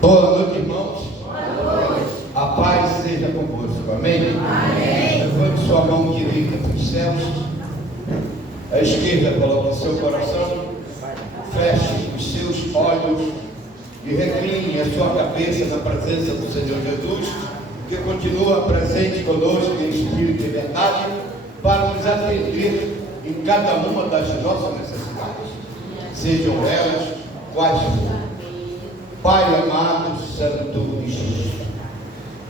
Boa noite, irmãos. Boa noite. A paz seja convosco. Amém? Amém. Levante sua mão direita para os céus. A esquerda coloque o seu coração. Feche os seus olhos e recline a sua cabeça na presença do Senhor Jesus, que continua presente conosco em espírito e verdade, para nos atender em cada uma das nossas necessidades, sejam elas quais forem. Pai amado, santo e justo,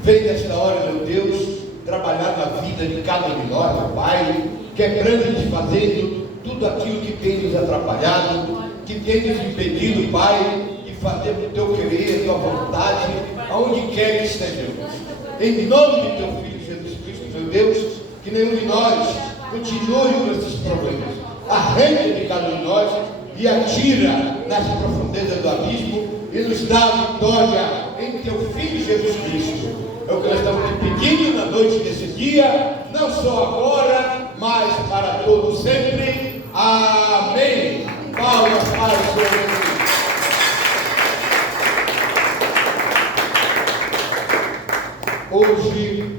vem nesta hora, meu Deus, trabalhar na vida de cada um de nós, meu Pai, quebrando e desfazendo tudo aquilo que tem nos atrapalhado, que tem nos impedido, Pai, de fazer o Teu querer, a Tua vontade, aonde quer que estejamos. Em nome de Teu Filho Jesus Cristo, meu Deus, que nenhum de nós continue com esses problemas. Arranca de cada um de nós e atira nas profundezas do abismo e nos dá a vitória em Teu Filho Jesus Cristo. É o que nós estamos te pedindo na noite desse dia, não só agora, mas para todos sempre. Amém. Palmas para o Senhor Jesus. Hoje,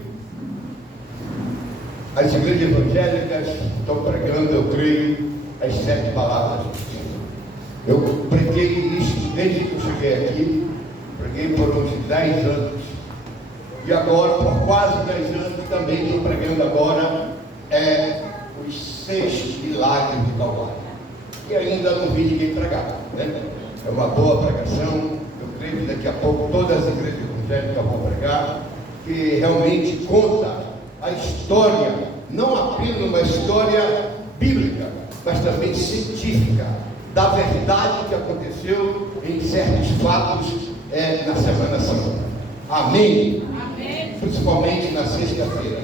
as igrejas evangélicas estão pregando, eu creio, as 7 palavras. Eu preguei isso desde que eu cheguei aqui, preguei por uns 10 anos, e agora, por quase 10 anos, também estou pregando agora os 6 milagres do Calvário, que ainda não vi ninguém pregar, né? É uma boa pregação, eu creio que daqui a pouco todas as igrejas evangélicas vão pregar, que realmente conta a história, não apenas uma história bíblica, mas também científica, da verdade que aconteceu em certos fatos na Semana Santa. Amém? Amém. Principalmente na sexta-feira.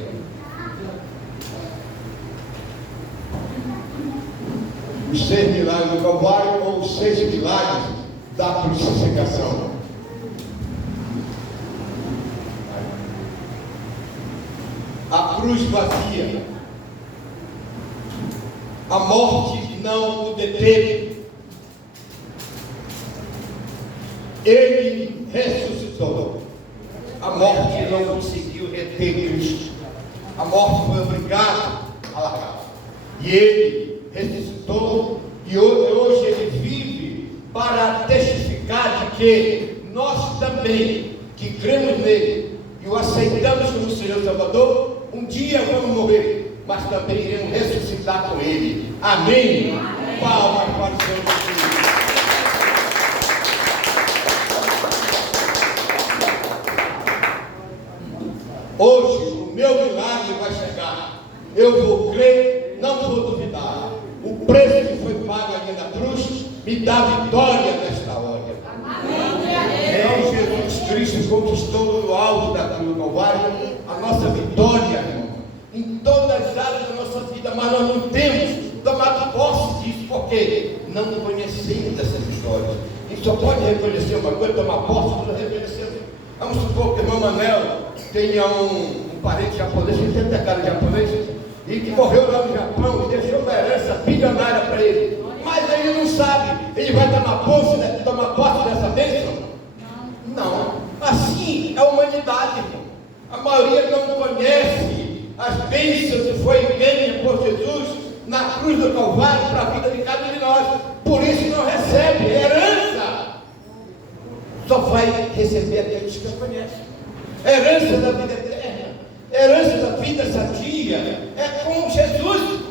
Os 6 milagres do Calvário ou os 6 milagres da crucificação. A cruz vazia. A morte não o deteve. Ele ressuscitou. A morte não conseguiu reter Cristo. A morte foi obrigada a largar. E ele ressuscitou. E hoje ele vive para testificar de que nós também, que cremos nele e o aceitamos como Senhor Salvador, um dia vamos morrer, mas também iremos ressuscitar com ele. Amém? Amém. Palmas para o Senhor Jesus. Hoje o meu milagre vai chegar. Eu vou crer, não vou duvidar. O preço que foi pago ali na cruz me dá vitória nesta hora. Amém. Jesus Cristo conquistou no alto da cruz do Calvário a nossa vitória, irmão, em todas as áreas da nossa vida, mas nós não temos tomado posse disso, porque não conhecemos essas vitórias. A gente só pode reconhecer uma coisa, tomar posse, nós reconhecemos. Vamos supor que o irmão Manel tenha um parente japonês, que tem cara de japonês, e que morreu lá no Japão e deixou uma herança bilionária para ele. Mas ele não sabe, ele vai tomar posse dessa bênção? Não. Assim é a humanidade, irmão. A maioria não conhece as bênçãos que foi ganha por Jesus na cruz do Calvário para a vida de cada um de nós. Por isso não recebe herança. Só vai receber aqueles que a conhecem. Herança da vida eterna, herança da vida sadia, é com Jesus.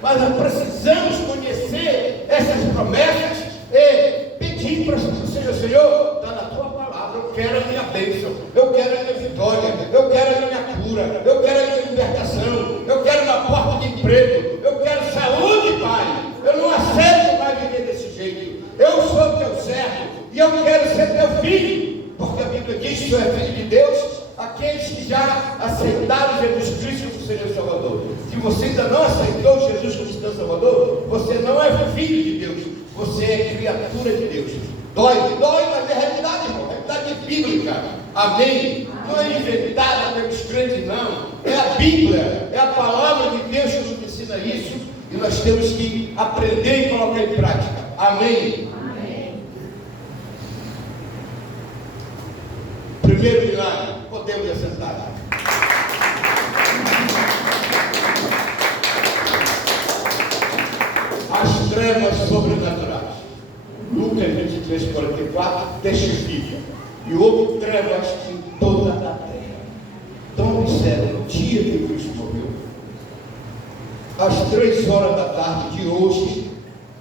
Mas nós precisamos conhecer essas promessas e pedir para o Senhor: Senhor, está na tua palavra, eu quero a minha bênção, eu quero a minha vitória, eu quero a minha cura, eu quero a minha libertação, eu quero uma porta de emprego, eu quero saúde, Pai. Eu não aceito mais viver desse jeito. Eu sou teu servo e eu quero ser teu filho, porque a Bíblia diz que tu és filho de Deus, aqueles que já aceitaram Jesus Cristo como Senhor Salvador. Se você ainda não aceitou Jesus como Senhor Salvador, você não é filho de Deus, você é criatura de Deus. Dói, mas é realidade, irmão, é realidade bíblica. Amém? Não é inventada pelos crentes, não. É a Bíblia, é a palavra de Deus que nos ensina isso, e nós temos que aprender e colocar em prática. Amém? primeiro milagre. Podemos assentar. As trevas sobrenaturais. Lucas 23, 44 testifica. E houve trevas em toda a terra. Então observe, no dia que Cristo morreu, às 3 horas da tarde de hoje,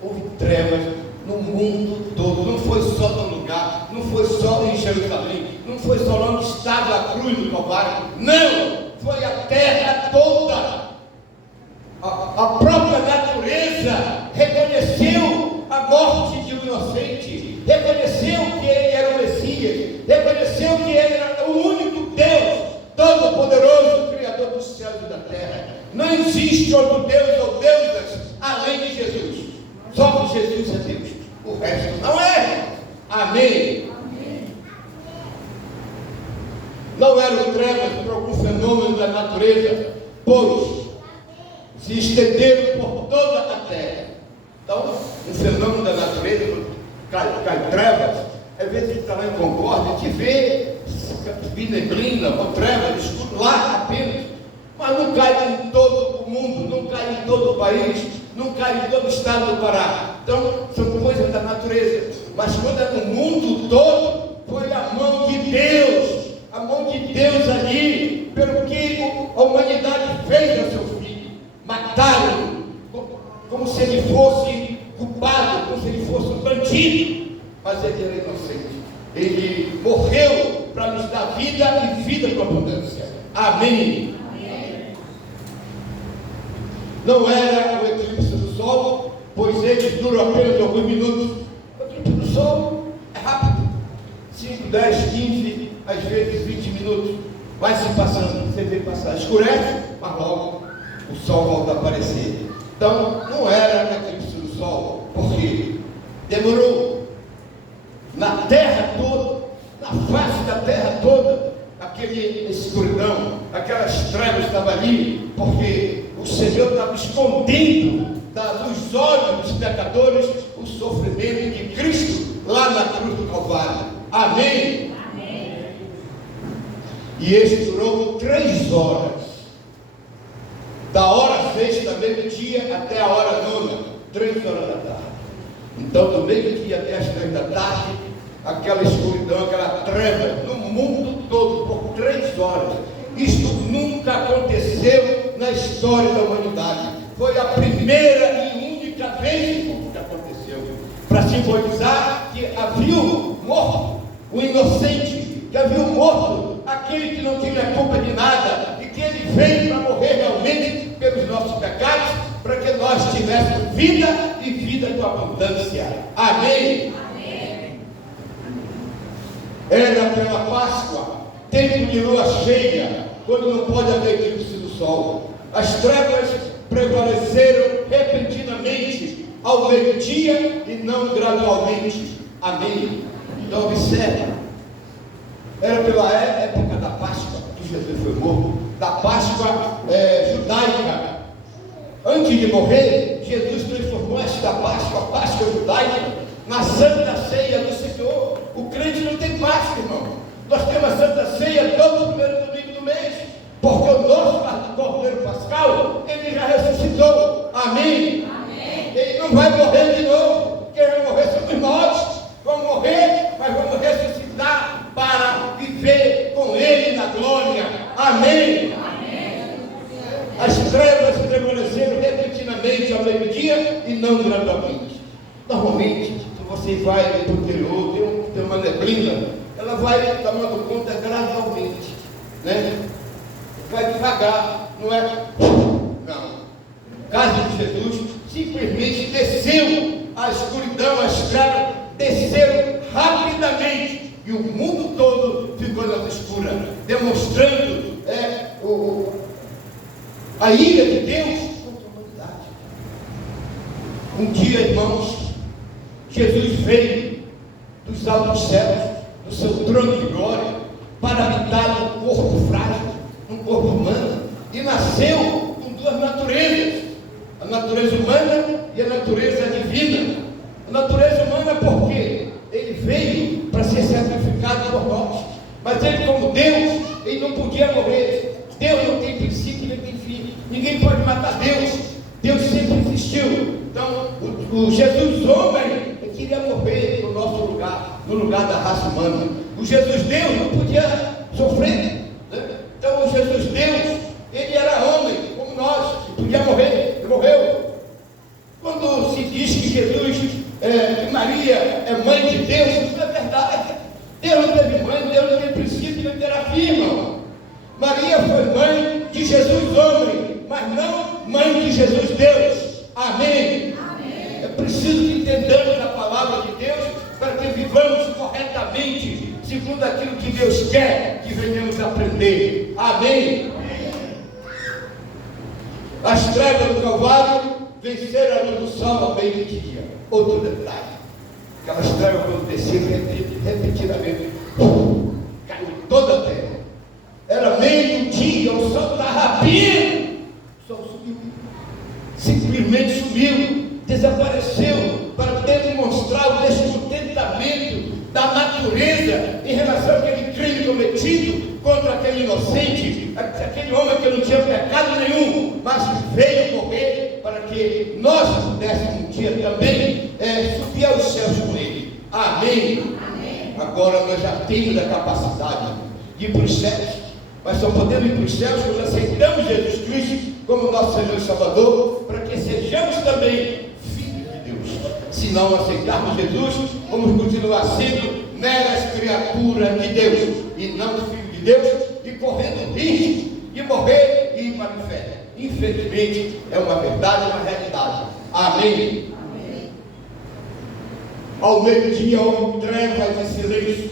houve trevas no mundo todo. Não foi só no lugar, não foi só em Jerusalém, não foi só lá onde estava a cruz do Calvário. Não! Foi a terra toda. A própria natureza reconheceu a morte de um inocente, reconheceu que ele era o Messias, reconheceu que ele era o único Deus, todo-poderoso, Criador dos céus e da terra. Não existe outro Deus ou deusas além de Jesus. Só Jesus é Deus, o resto não é. Amém. Não eram trevas por algum fenômeno da natureza, pois se estenderam por toda a terra. Então, um fenômeno da natureza, cai trevas, às vezes a gente está lá em Concórdia, a gente vê neblina ou trevas, escuro lá apenas, mas não cai em todo o mundo, não cai em todo o país, não cai em todo o estado do Pará. Então, são coisas da natureza, mas quando é no mundo todo, foi a mão de Deus ali, pelo que a humanidade fez a seu filho. Mataram como se ele fosse culpado, como se ele fosse um bandido, mas ele era inocente. Ele morreu para nos dar vida e vida com abundância. Amém. Não era o eclipse do sol, pois ele durou apenas alguns minutos. O eclipse do sol é rápido, 5, 10, 15, às vezes 20 minutos, vai se passando, você vê passar, escurece, mas logo o sol volta a aparecer. Então, não era o eclipse do sol, porque demorou na terra toda, na face da terra toda, aquele escuridão, aquelas trevas estavam ali, porque o Senhor estava escondendo dos olhos dos pecadores o sofrimento de Cristo lá na cruz do Calvário. Amém? E este durou 3 horas, da hora 6 da meio-dia até a hora 9, 3 horas da tarde. Então, do meio-dia até as 3 da tarde, aquela escuridão, aquela treva no mundo todo por 3 horas. Isto nunca aconteceu na história da humanidade. Foi a primeira e única vez que aconteceu, para simbolizar que havia morto o inocente, que havia morto aquele que não tinha culpa de nada, e que ele veio para morrer realmente pelos nossos pecados, para que nós tivéssemos vida e vida com abundância. Amém? Era pela Páscoa, tempo de lua cheia, quando não pode haver eclipse do sol. As trevas prevaleceram repentinamente ao meio-dia e não gradualmente. Amém? Então observe, era pela época da Páscoa que Jesus foi morto, da Páscoa judaica. Antes de morrer, Jesus transformou esta Páscoa, a Páscoa judaica, na Santa Ceia do Senhor. O crente não tem Páscoa, irmão. Nós temos a Santa Ceia todo primeiro domingo do mês, porque o nosso Cordeiro Pascal, ele já ressuscitou. Amém? Ele não vai morrer de novo. Quem vai morrer somos nós. Vamos morrer, mas vamos ressuscitar para viver com ele na glória. Amém? As trevas prevaleceram repentinamente ao meio-dia e não gradualmente. Normalmente, se você vai para o interior, tem uma neblina, ela vai tomando conta gradualmente, né? Vai devagar, não é? Não. No caso de Jesus, simplesmente desceu a escuridão, as trevas desceram rapidamente e o mundo todo ficou nas escuras, demonstrando a ira de Deus contra a humanidade. Um dia, irmãos, Jesus veio dos altos céus, do seu trono de glória, para habitar um corpo frágil, um corpo humano, e nasceu com 2 naturezas, a natureza humana e a natureza divina. A natureza humana porque ele veio para ser sacrificado por nós, Mas ele, como Deus, ele não podia morrer. Deus não tem princípio nem tem fim. Ninguém pode matar Deus. Deus sempre existiu. Então, o Jesus homem, ele queria morrer no nosso lugar, no lugar da raça humana. O Jesus Deus não podia sofrer, né? Então, o Jesus Deus, ele era homem, como nós, podia morrer, ele morreu. Quando se diz que Jesus, que Maria é mãe de Deus, isso é verdade. Deus não teve mãe, Deus não teve princípio, não terá fim, irmão. Maria foi mãe de Jesus homem, mas não mãe de Jesus Deus. Amém? Amém. É preciso que entendamos a palavra de Deus para que vivamos corretamente, segundo aquilo que Deus quer que venhamos aprender. Amém? Amém. As trevas do Calvário venceram a luz do sol ao meio-dia. Outro detalhe: aquelas trevas quando desceram repetidamente, caiu toda a terra. Era meio-dia, o sol estava rapidinho. O sol sumiu, simplesmente sumiu, desapareceu, para demonstrar o descontentamento da natureza em relação àquele crime cometido contra aquele inocente, aquele homem que não tinha pecado nenhum, mas veio morrer para que nós pudéssemos um dia também subir aos céus com ele. Amém? Amém. Agora nós já temos a capacidade de ir para os céus, mas só podemos ir para os céus quando aceitamos Jesus Cristo como nosso Senhor e Salvador, para que sejamos também filhos de Deus. Se não aceitarmos Jesus, vamos continuar sendo meras criaturas de Deus e não filhos de Deus, e correndo risco de morrer e ir para o inferno. Infelizmente, é uma verdade, uma realidade. Amém? Amém. Ao meio-dia houve trevas e silêncio,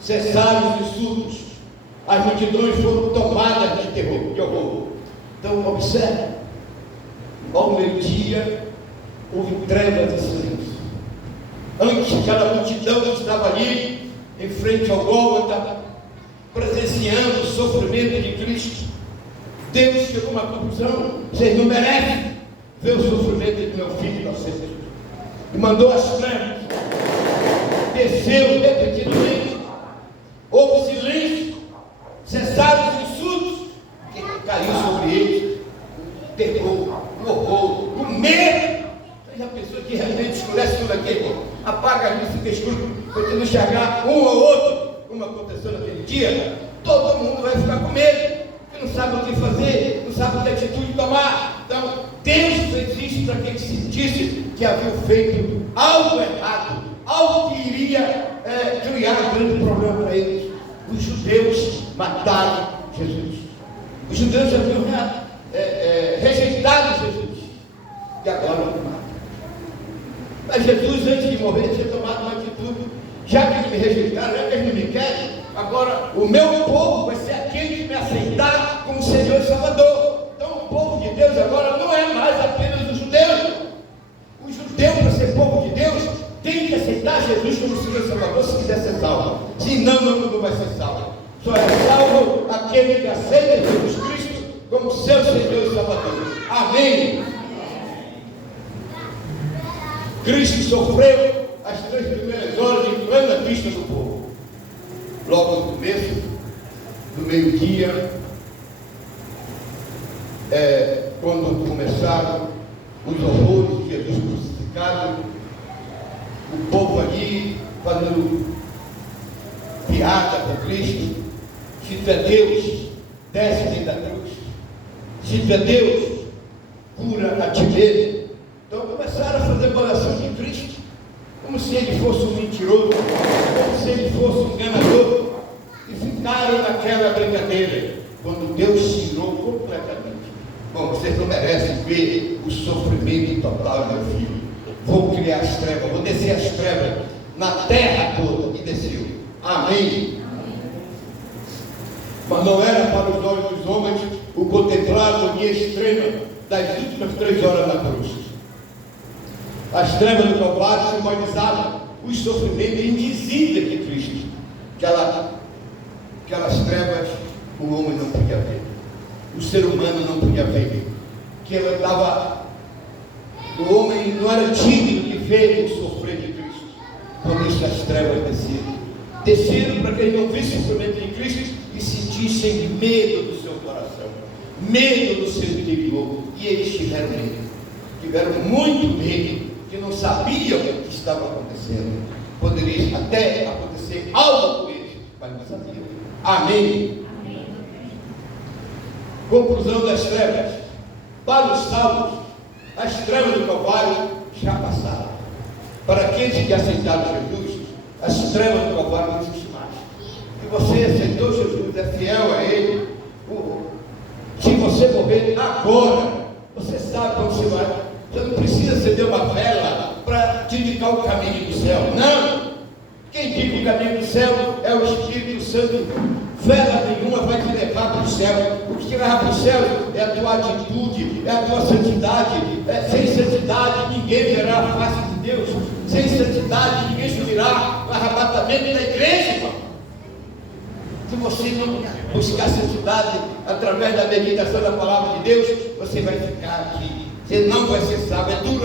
cessaram os insultos, as multidões foram tomadas de terror, de horror. Então, observe, ao meio-dia houve trevas e silêncio. Antes, aquela multidão que estava ali, em frente ao Gólgota, presenciando o sofrimento de Cristo, Deus chegou a uma conclusão: vocês não merecem ver o sofrimento do meu filho inocente. E mandou as trevas, desceu repetidamente, houve silêncio, cessaram os insultos, que caiu sobre eles, o terror, o horror, o medo. Você já pensou que realmente escurece tudo aqui? Apaga a luz, fica escuro, continua enxergar um ou outro, como aconteceu naquele dia. Todo mundo vai ficar com medo, porque não sabe o que fazer, não sabe que atitude tomar. Então, Deus existe para que ele sentisse que havia feito algo errado, algo que iria criar um grande problema para eles. Os judeus mataram Jesus. Os judeus haviam rejeitado Jesus, e agora não matam. Mas Jesus, antes de morrer, tinha tomado uma atitude: já que eles me rejeitaram, já que eles não me querem, agora o meu povo vai ser aquele que me aceitar como Senhor e Salvador. Então o povo de Deus agora não é mais apenas os judeus. O judeu, para ser povo de Deus, tem que aceitar Jesus como Senhor e Salvador se quiser ser salvo. Senão, não vai ser salvo. Só é salvo aquele que aceita Jesus Cristo como seu Senhor e Salvador. Amém? Cristo sofreu as 3 primeiras horas em plena vista do povo. Logo no começo, no meio-dia, quando começaram os horrores de Jesus crucificado, o povo ali fazendo piada com Cristo: se tu é Deus, desce da cruz; se tu é Deus, cura a ti mesmo. Então começaram a fazer bolação de Cristo, como se ele fosse um mentiroso, como se ele fosse um enganador, e ficaram naquela brincadeira, quando Deus tirou completamente. Bom, vocês não merecem ver o sofrimento total do meu filho. Vou criar as trevas, vou descer as trevas na terra toda. E desceu. Amém? Mas não era para os olhos dos homens o contemplar a agonia extrema das últimas 3 horas na cruz. As trevas do Calvário simbolizavam os sofrimentos indizíveis de Cristo. Aquelas trevas o homem não podia ver, o ser humano não podia ver, que ela estava, o homem não era digno de ver o sofrer de Cristo. Por isso as trevas desceram. Terceiro, para que eles não vissem o sofrimento de Cristo e sentissem medo do seu coração, medo do seu interior. E eles tiveram medo, tiveram muito medo, que não sabiam o que estava acontecendo. Poderia até acontecer algo com eles, mas não sabiam. Amém. Amém. Conclusão das trevas. Para os salvos, as trevas do Calvário já passaram. Para aqueles que aceitaram Jesus, as trevas do Calvário não existem mais. Se você aceitou Jesus, é fiel a Ele, se você morrer agora, você sabe para onde você vai. Você não precisa acender uma vela para te indicar o caminho do céu. Não! Quem indica o caminho do céu é o Espírito Santo. Vela nenhuma vai te levar para o céu. O que te leva para o céu é a tua atitude, é a tua santidade. Sem santidade ninguém verá a face de Deus. Sem santidade ninguém subirá no arrebatamento da igreja, irmão. Se você não buscar santidade através da meditação da palavra de Deus, você vai ficar aqui. Você não vai ser salvo. É duro,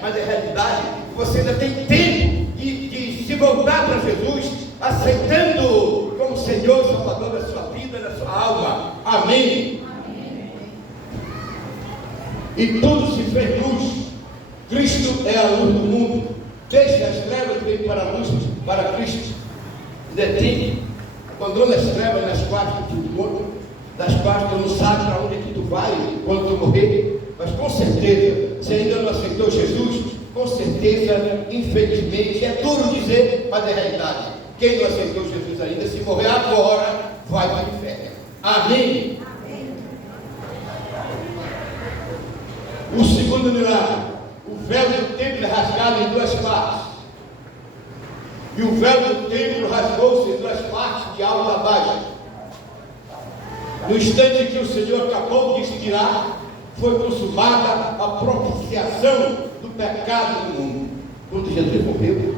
mas é realidade. Você ainda tem tempo de se voltar para Jesus, aceitando como Senhor e Salvador da sua vida, da sua alma. Amém. Amém. E tudo se fez luz. Cristo é a luz do mundo. Deixe as trevas vir para a luz, para Cristo. Detém, abandona as trevas nas quais tu morto, das quais tu não sabe para onde é que tu vai quando tu morrer. Mas com certeza, se ainda não aceitou Jesus, com certeza, infelizmente, é duro dizer, mas é realidade. Quem não aceitou Jesus ainda, se morrer agora, vai para o inferno. Amém? Amém. O segundo milagre, o véu do templo é rasgado em duas partes. E o véu do templo rasgou-se em duas partes, de alto a baixo. No instante em que o Senhor acabou de expirar, foi consumada a propiciação do pecado do mundo. Quando Jesus morreu,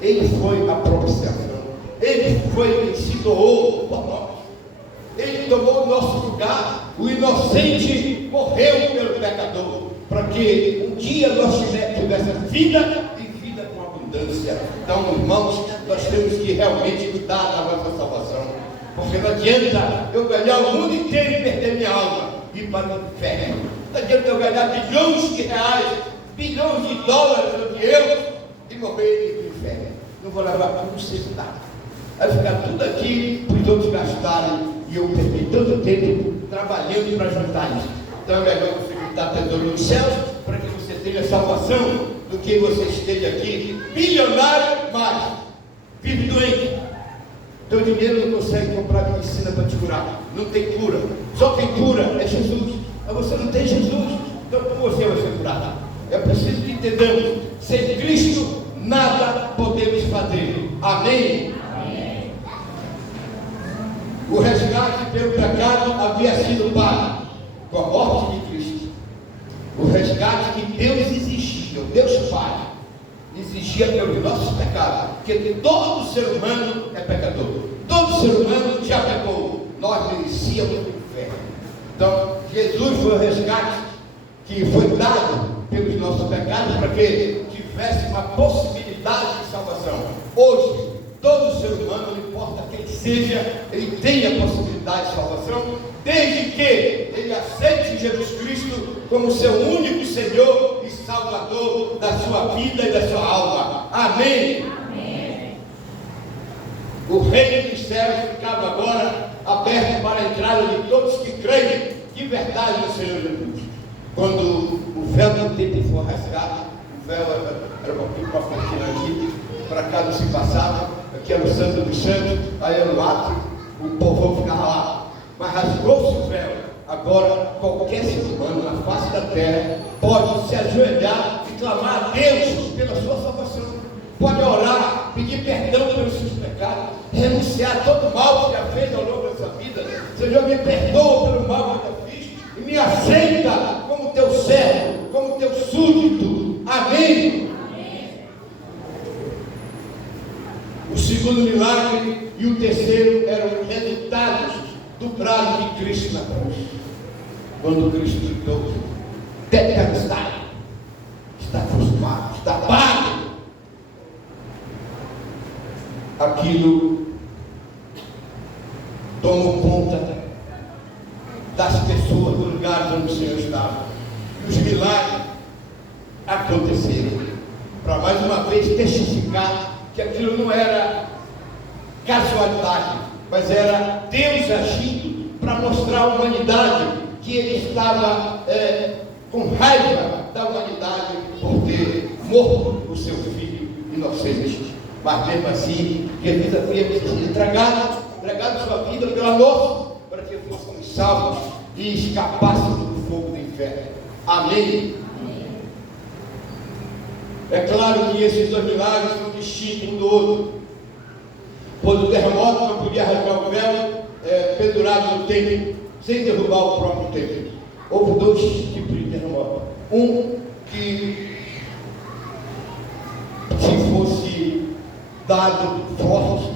Ele foi a propiciação. Ele se doou por nós. Ele tomou o nosso lugar. O inocente morreu pelo pecador, para que um dia nós tivéssemos vida e vida com abundância. Então, irmãos, nós temos que realmente cuidar da nossa salvação, porque não adianta eu ganhar o mundo inteiro e perder minha alma e ir para o inferno. Não adianta eu ganhar bilhões de reais, bilhões de dólares ou de euros e morrer e ir para o inferno. Não vou levar para um centavo. Vai ficar tudo aqui para os outros gastarem e eu perdi tanto tempo trabalhando para juntar isso. Então é melhor você juntar tesouro nos céus para que você tenha salvação do que você esteja aqui bilionário, mas vive doente. Teu dinheiro não consegue comprar medicina para te curar. Não tem cura. Só quem cura é Jesus. Mas você não tem Jesus. Então como você vai ser curado? É preciso que entendamos. Sem Cristo nada podemos fazer. Amém? Amém. O resgate pelo pecado havia sido pago com a morte de Cristo. O resgate que Deus exigia, o Deus Pai exigia pelos nossos pecados, porque todo ser humano é pecador, todo ser humano já pecou, nós merecíamos o inferno. Então Jesus foi o resgate que foi dado pelos nossos pecados, para que tivesse uma possibilidade de salvação. Hoje todo ser humano, não importa quem seja, ele tem a possibilidade de salvação, desde que ele aceite Jesus Cristo como seu único Senhor e Salvador da sua vida e da sua alma. Amém? Amém. O reino dos céus ficava agora aberto para a entrada de todos que creem de verdade no Senhor Jesus. Quando o véu do templo foi rasgado, o véu era uma cortina aqui, para cá não se passava, aqui era o Santo dos Santos, aí era o átrio, o povo ficava lá. Mas rasgou-se o véu. Agora qualquer ser humano na face da terra pode se ajoelhar e clamar a Deus pela sua salvação. Pode orar, pedir perdão pelos seus pecados, renunciar a todo mal que já fez ao longo da sua vida. Senhor, me perdoa pelo mal que eu já fiz e me aceita como teu servo, como teu súdito. Amém? O segundo milagre e o terceiro eram resultados do brado de Cristo na cruz. Quando Cristo gritou: tetelestai, está consumado, está pago. Aquilo tomou conta das pessoas, do lugar onde o Senhor estava. E os milagres aconteceram. Para mais uma vez testificar que aquilo não era casualidade, mas era Deus agindo para mostrar à humanidade que Ele estava com raiva da humanidade por ter morto o seu filho inocente. Mas mesmo assim, Jesus havia entregado sua vida pela nossa, para que fôssemos salvos e escapássemos do fogo do inferno. Amém? É claro que esses dois milagres são distintos um do outro. Quando o terremoto não podia rasgar o véu pendurado no templo, sem derrubar o próprio templo. Houve dois tipos de terremoto. Um que, se fosse dado forte,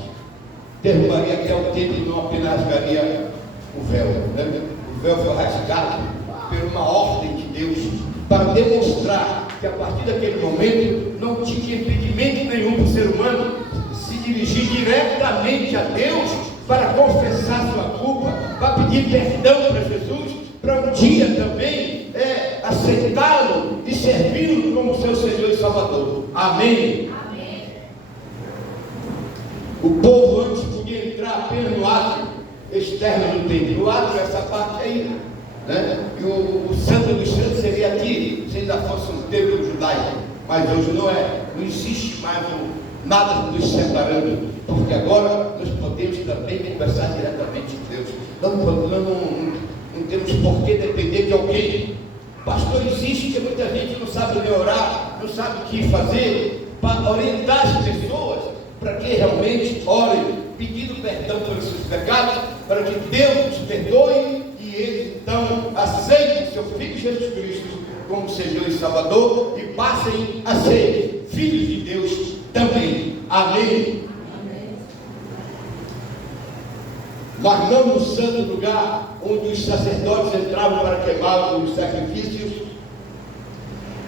derrubaria até o templo e não apenas rasgaria o véu. Né? O véu foi rasgado por uma ordem de Deus, para demonstrar que a partir daquele momento não tinha impedimento nenhum para o ser humano se dirigir diretamente a Deus para confessar sua culpa, para pedir perdão para Jesus, para um dia também aceitá-lo e servi-lo como seu Senhor e Salvador. Amém? Amém. O povo antes podia entrar apenas no átrio externo do templo. O átrio é essa parte aí, né? E o Santo dos Santos seria aqui, se ainda fosse um templo judaico. Mas hoje não é, não existe mais nada nos separando, porque agora nós podemos também conversar diretamente com Deus. Não temos por que depender de alguém. Pastor, existe que muita gente não sabe nem orar, não sabe o que fazer, para orientar as pessoas, para que realmente orem, pedindo perdão pelos seus pecados, para que Deus os perdoe e eles então aceitem seu Filho Jesus Cristo como Senhor e Salvador e passem a ser filhos de Deus também. Amém? Amém. Mas não no santo lugar onde os sacerdotes entravam para queimar os sacrifícios,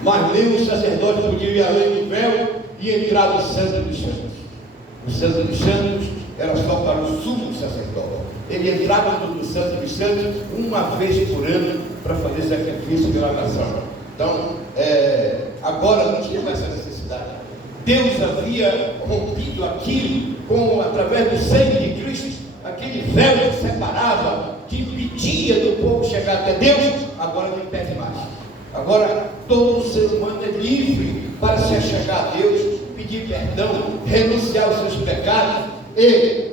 mas nem os sacerdotes podiam ir além do véu e entrar no Santo dos Santos. O Santo dos Santos era só para o sumo sacerdote. Ele entrava no Santo dos Santos uma vez por ano para fazer sacrifício pela nação. Então, agora não tinha mais essa necessidade. Deus havia rompido aquilo através do sangue de Cristo, aquele véu que separava, que impedia do povo chegar até Deus, agora não impede mais. Agora todo ser humano é livre para se achegar a Deus, pedir perdão, renunciar aos seus pecados e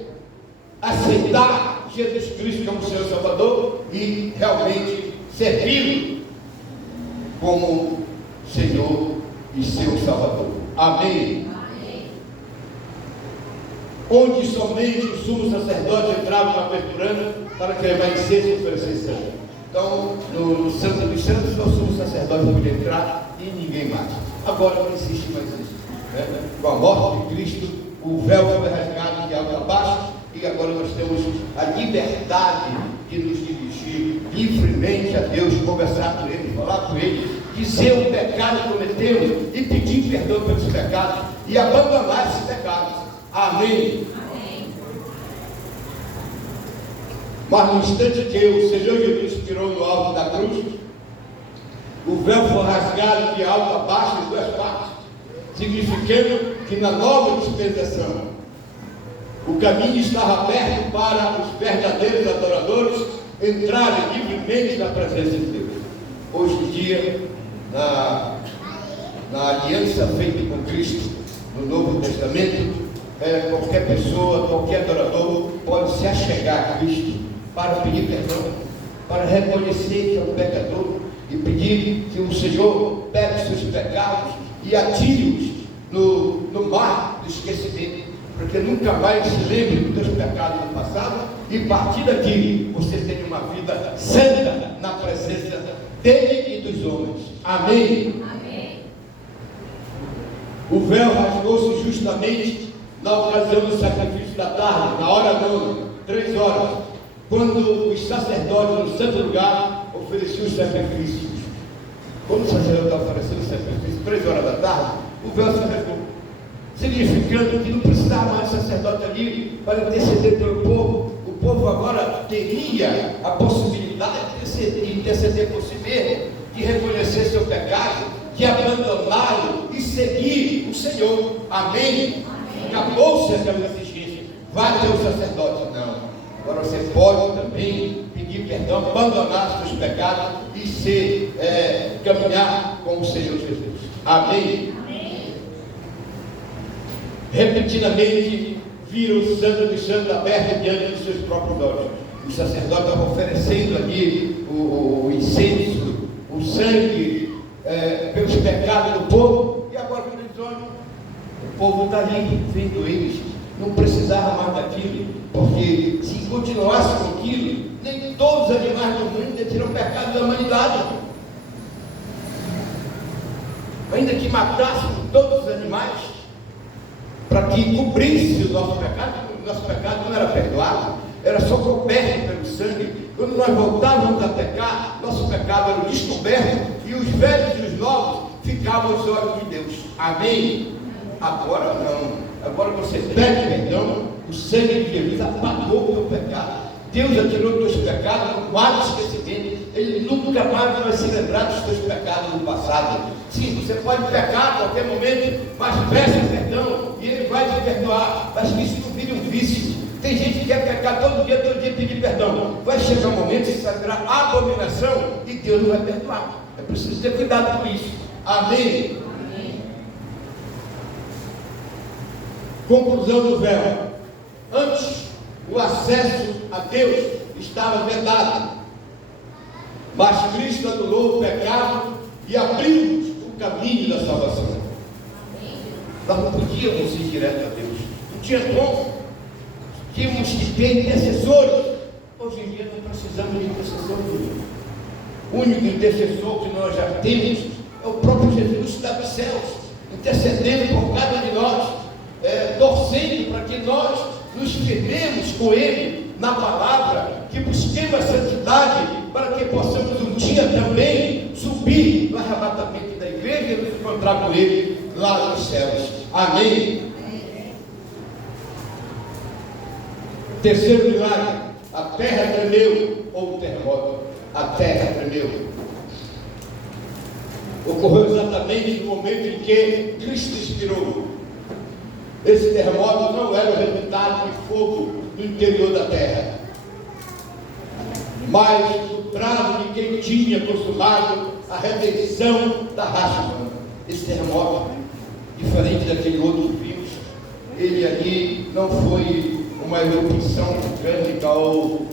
aceitar Jesus Cristo como seu Salvador e realmente servi-lo como Senhor e seu Salvador. Amém? Amém. Onde somente o sumo sacerdote entrava uma vez por ano para queimar incenso e oferecer sangue. Então, no Santo dos Santos, o sumo sacerdote podia entrar e ninguém mais. Agora não existe mais isso. Né? Com a morte de Cristo, o véu foi rasgado de alto a baixo e agora nós temos a liberdade de nos dirigir livremente a Deus, conversar com Ele, falar com Ele, dizer o pecado que cometemos e pedir perdão pelos pecados e abandonar esses pecados. Amém? Amém. Mas no instante que o Senhor Jesus tirou no alto da cruz, o véu foi rasgado de alto a baixo em duas partes, significando que na nova dispensação o caminho estava aberto para os verdadeiros adoradores entrarem livremente na presença de Deus. Hoje em dia, na aliança feita com Cristo, no Novo Testamento, qualquer pessoa, qualquer adorador pode se achegar a Cristo para pedir perdão, para reconhecer que é um pecador e pedir que o Senhor pegue seus pecados e atire-os no mar do esquecimento, porque nunca mais se lembre dos teus pecados do passado e a partir daqui você tenha uma vida santa na presença dele e dos homens. Amém? Amém. O véu rasgou-se justamente na ocasião do sacrifício da tarde, na hora nona, 3 horas, quando os sacerdotes no santo lugar ofereciam os sacrifícios. Quando o sacerdote está oferecendo o sacrifício 3 horas da tarde, o véu se rasgou, significando que não precisava mais sacerdote ali para interceder pelo povo. O povo povo agora teria a possibilidade de interceder por si mesmo, de reconhecer seu pecado, de abandoná-lo e seguir o Senhor. Amém? Acabou-se aquela exigência. Vai ter o sacerdote. Não. Agora você pode também pedir perdão, abandonar seus pecados e caminhar com o Senhor Jesus. Amém? Repentinamente viram o santo dos santos aberto diante dos seus próprios olhos. O sacerdote estava oferecendo ali o incenso, o sangue pelos pecados do povo. E agora, quando eles olham, o povo está ali vendo eles. Não precisava mais daquilo, porque se continuasse com aquilo, nem todos os animais do mundo teriam pecado da humanidade. Ainda que matassem todos os animais, para que cobrisse o nosso pecado não era perdoado, era só coberto pelo sangue. Quando nós voltávamos a pecar, nosso pecado era descoberto, e os velhos e os novos ficavam aos olhos de Deus. Amém? Agora não. Agora você pede perdão, o sangue de Jesus apagou o teu pecado. Deus atirou os teus pecados no mar do esquecimento. Ele nunca mais vai se lembrar dos teus pecados do passado. Sim, você pode pecar a qualquer momento, mas peça perdão e Ele vai te perdoar. Mas que isso não vire um vício. Tem gente que quer pecar todo dia pedir perdão. Vai chegar um momento que isso vai virar abominação e Deus não vai perdoar. É preciso ter cuidado com isso. Amém? Conclusão do véu. Antes, o acesso a Deus estava vedado, mas Cristo anulou o pecado e abriu o caminho da salvação. Nós não podíamos ir direto a Deus, não tinha como. Tínhamos que ter intercessores. Hoje em dia não precisamos de intercessores. O único intercessor que nós já temos é o próprio Jesus dos céus, intercedendo por cada um de nós. Torcendo para que nós nos firmemos com Ele na palavra, que busquemos a santidade, para que possamos um dia também subir no arrebatamento da igreja e nos encontrar com Ele lá nos céus. Amém? Terceiro milagre, a terra tremeu, ou o terremoto, a terra tremeu. Ocorreu exatamente no momento em que Cristo expirou. Esse terremoto não era o resultado de fogo do interior da terra, mas o prazo de quem tinha consumado a redenção da raça humana. Esse terremoto, diferente daquele outro que vimos, ele ali não foi uma erupção vulcânica ou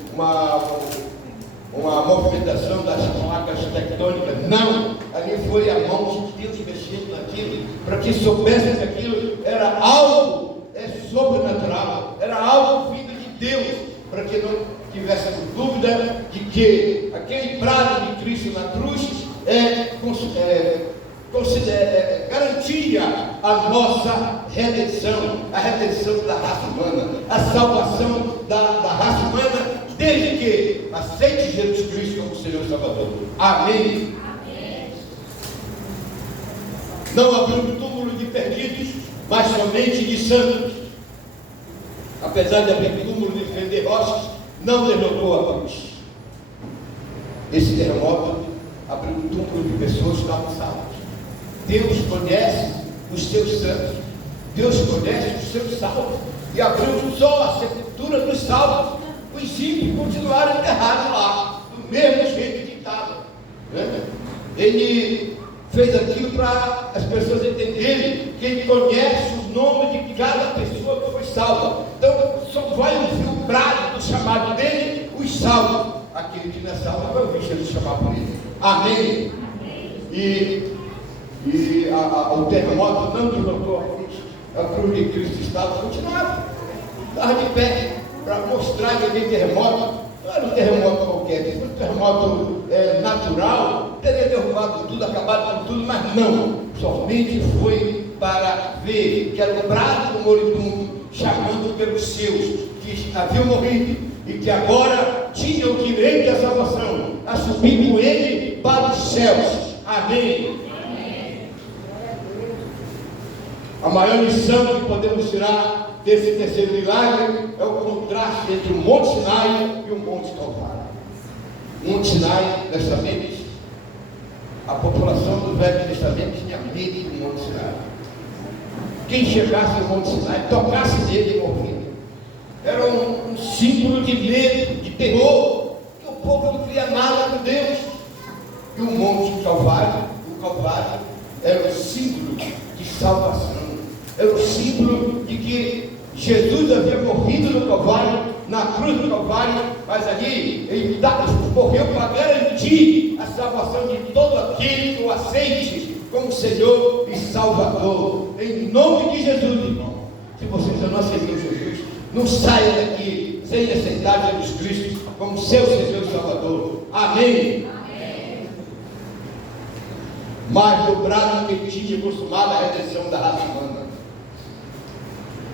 uma movimentação das placas tectônicas. Não, ali foi a mão de Deus mexendo naquilo, para que soubesse que aquilo era algo sobrenatural, era algo vindo de Deus, para que não tivéssemos dúvida de que aquele prazo de Cristo na cruz garantia a nossa redenção, a redenção da raça humana, a salvação da raça humana, desde que aceite Jesus Cristo como Senhor e Salvador. Amém? Amém. Não abriu túmulo de perdidos, mas somente de santos. Apesar de abrir túmulo de fender rochas, não deslocou a cruz. Esse terremoto abriu um túmulo de pessoas que estavam salvas. Deus conhece os seus santos, Deus conhece os seus salvos, e abriu só a sepultura dos salvos. Os ímpios continuaram enterrados lá, do mesmo jeito que estavam. Ele fez aquilo para as pessoas entenderem que Ele conhece o nome de cada pessoa que foi salva. Então só vai ouvir o brado do chamado dele, os salvos. Aquele que não é salvo vai ouvir Jesus chamar por ele. Amém? E o terremoto não deslocou a cruz de Cristo estava continuado, estava de pé, para mostrar que aquele terremoto não era um terremoto qualquer, se fosse um terremoto natural, teria derrubado tudo, acabado com tudo, mas não, somente foi para ver que era o brado do moribundo, chamando pelos seus que haviam morrido e que agora tinham o direito à salvação, a subir com ele para os céus. Amém? A maior lição que podemos tirar desse terceiro milagre é o contraste entre o Monte Sinai e o Monte Calvário. O Monte Sinai, nós sabemos, a população do Velho Testamento tinha medo do Monte Sinai. Quem chegasse no Monte Sinai, tocasse nele, morria. Era um símbolo de medo, de terror, que o povo não queria nada com Deus. E o Monte Calvário, o Calvário, era um símbolo de salvação. Era um símbolo de que Jesus havia morrido no Calvário, na cruz do Calvário, mas ali ele morreu para garantir a salvação de todo aquele que o aceite como Senhor e Salvador. Em nome de Jesus, irmão. Se você ainda não aceitou Jesus, não saia daqui sem aceitar Jesus Cristo como seu Senhor e Salvador. Amém. Mais dobrado que tinha consumado a redenção da raça humana.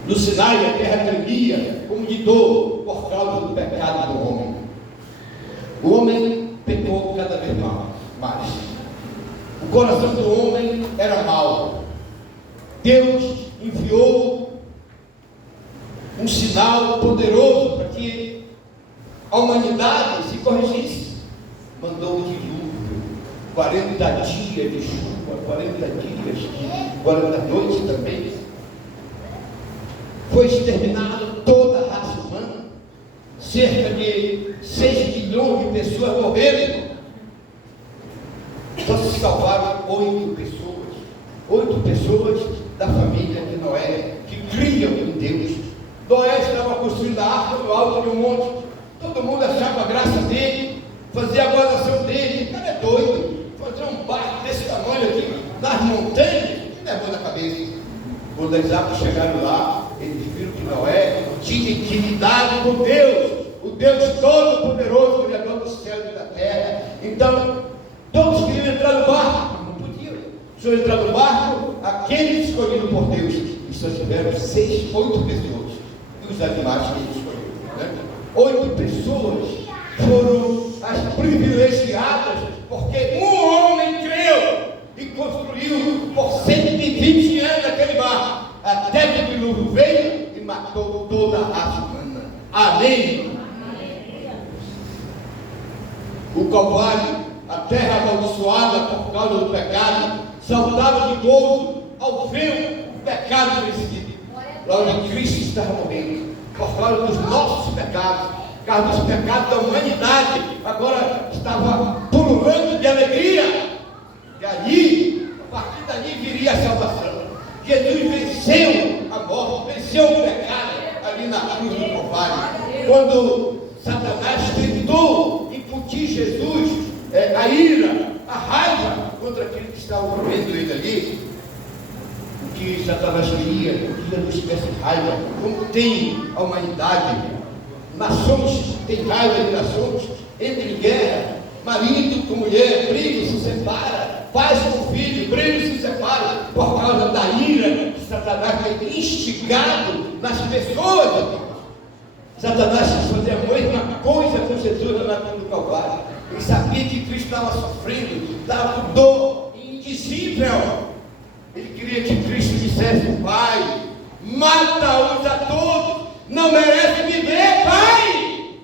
No Sinai a terra tremia como de dor por causa do pecado do homem. O homem pecou cada vez mais. O coração do homem era mau. Deus enviou um sinal poderoso para que a humanidade se corrigisse. Mandou o dilúvio, 40 dias de chuva, 40 dias de 40 noites também. Foi exterminada toda a raça humana. Cerca de 6 milhões de pessoas morreram. Só se salvaram 8 pessoas. 8 pessoas da família de Noé, que criam em Deus. Noé estava construindo a arca no alto de um monte. Todo mundo achava a graça dele, fazia a gozação dele. O cara é doido. Fazer um barco desse tamanho aqui, nas montanhas, que levou na cabeça. Quando as águas chegaram lá, eles viram que Noé tinha intimidade com Deus, o Deus Todo-Poderoso, Criador do céu e da terra. Então, todos queriam entrar no barco, mas não podiam. Se eu entrar no barco, aqueles escolhidos por Deus, e só tiveram 8 pessoas, e os animais que ele escolheu, né? 8 pessoas foram as privilegiadas, porque um homem creu e construiu por 120 anos aquele barco, até que o dilúvio veio e matou toda a raça humana. Amém? O Calvário, a terra amaldiçoada por causa do pecado, saltava de gozo ao ver o pecado vencido. Lá onde Cristo estava morrendo, por causa dos nossos pecados, por causa dos pecados da humanidade, agora estava pululando de alegria. E ali, a partir dali viria a salvação. Jesus venceu a morte, venceu o pecado ali na cruz do Calvário. Quando Satanás tentou incutir Jesus a ira, a raiva contra aquele que estava vendo ele ali, o que Satanás queria, que Jesus tivesse raiva, como tem a humanidade. Nações têm raiva de nações, entre em guerra, marido com mulher, briga, se separa, pais com filho, briga, se separa, por causa da ira que Satanás tem instigado nas pessoas. Satanás fazia a mesma coisa com Jesus na cruz do Calvário. Ele sabia que Cristo estava sofrendo, estava com dor indizível. Ele queria que Cristo dissesse: Pai, mata-os a todos, não merece viver, Pai.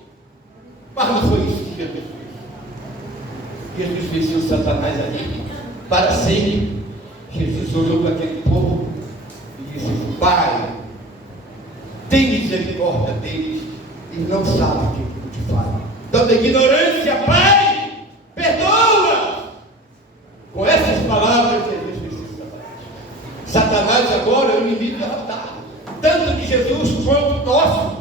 Mas não foi isso que Jesus fez. Jesus venceu Satanás ali para sempre. Jesus olhou para aquele povo e disse: Pai, tem misericórdia deles, e não sabem o que te fazem. Então, da ignorância, Pai, perdoa. Com essas palavras, Jesus venceu Satanás. Satanás agora é o inimigo derrotado, tanto de Jesus quanto nosso.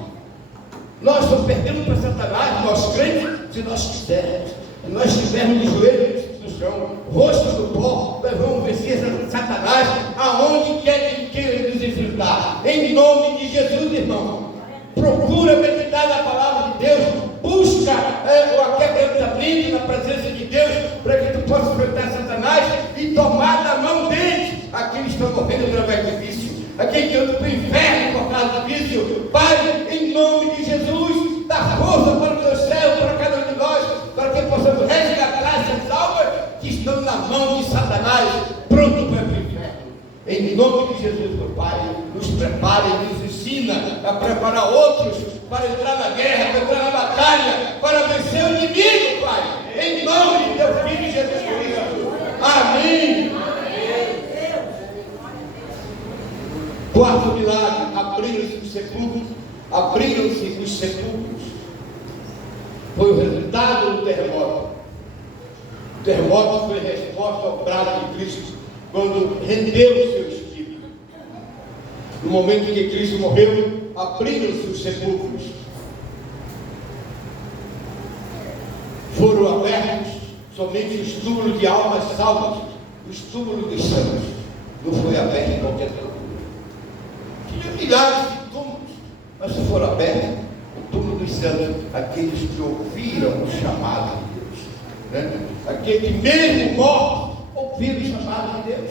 Nós só perdemos para Satanás, nós crentes, se nós quisermos. Se nós estivermos de joelhos no chão, rosto no pó, nós vamos vencer Satanás aonde quer que ele queira nos enfrentar. Em nome de Jesus, irmão. Procura meditar na palavra de Deus. Busca o quebrantamento na presença de Deus, para que tu possa enfrentar Satanás e tomar da mão deles aqueles que estão morrendo através do vício, aqueles que andam para o inferno por causa do vício. Pai, em nome de Jesus, dá força para o teu céu, para cada um de nós, para que possamos resgatar essas almas que estão na mão de Satanás, pronto para o inferno. Em nome de Jesus, meu Pai. nos ensina a preparar outros para entrar na guerra, para entrar na batalha, para vencer o inimigo, Pai. Em nome de teu Filho Jesus Cristo. Amém. Quarto milagre, abriram-se os sepulcros. Abriram-se os sepulcros. Foi o resultado do terremoto. O terremoto foi resposta ao brado de Cristo, quando rendeu o seu espírito. No momento em que Cristo morreu, abriram-se os sepulcros. Foram abertos somente os túmulos de almas salvas, os túmulos dos santos. Não foi aberto em qualquer túmulo. Tinha milhares de túmulos, mas se foram abertos, o túmulo dos santos, aqueles que ouviram o chamado de Deus, né? Aquele que mesmo morto ouviram o chamado de Deus.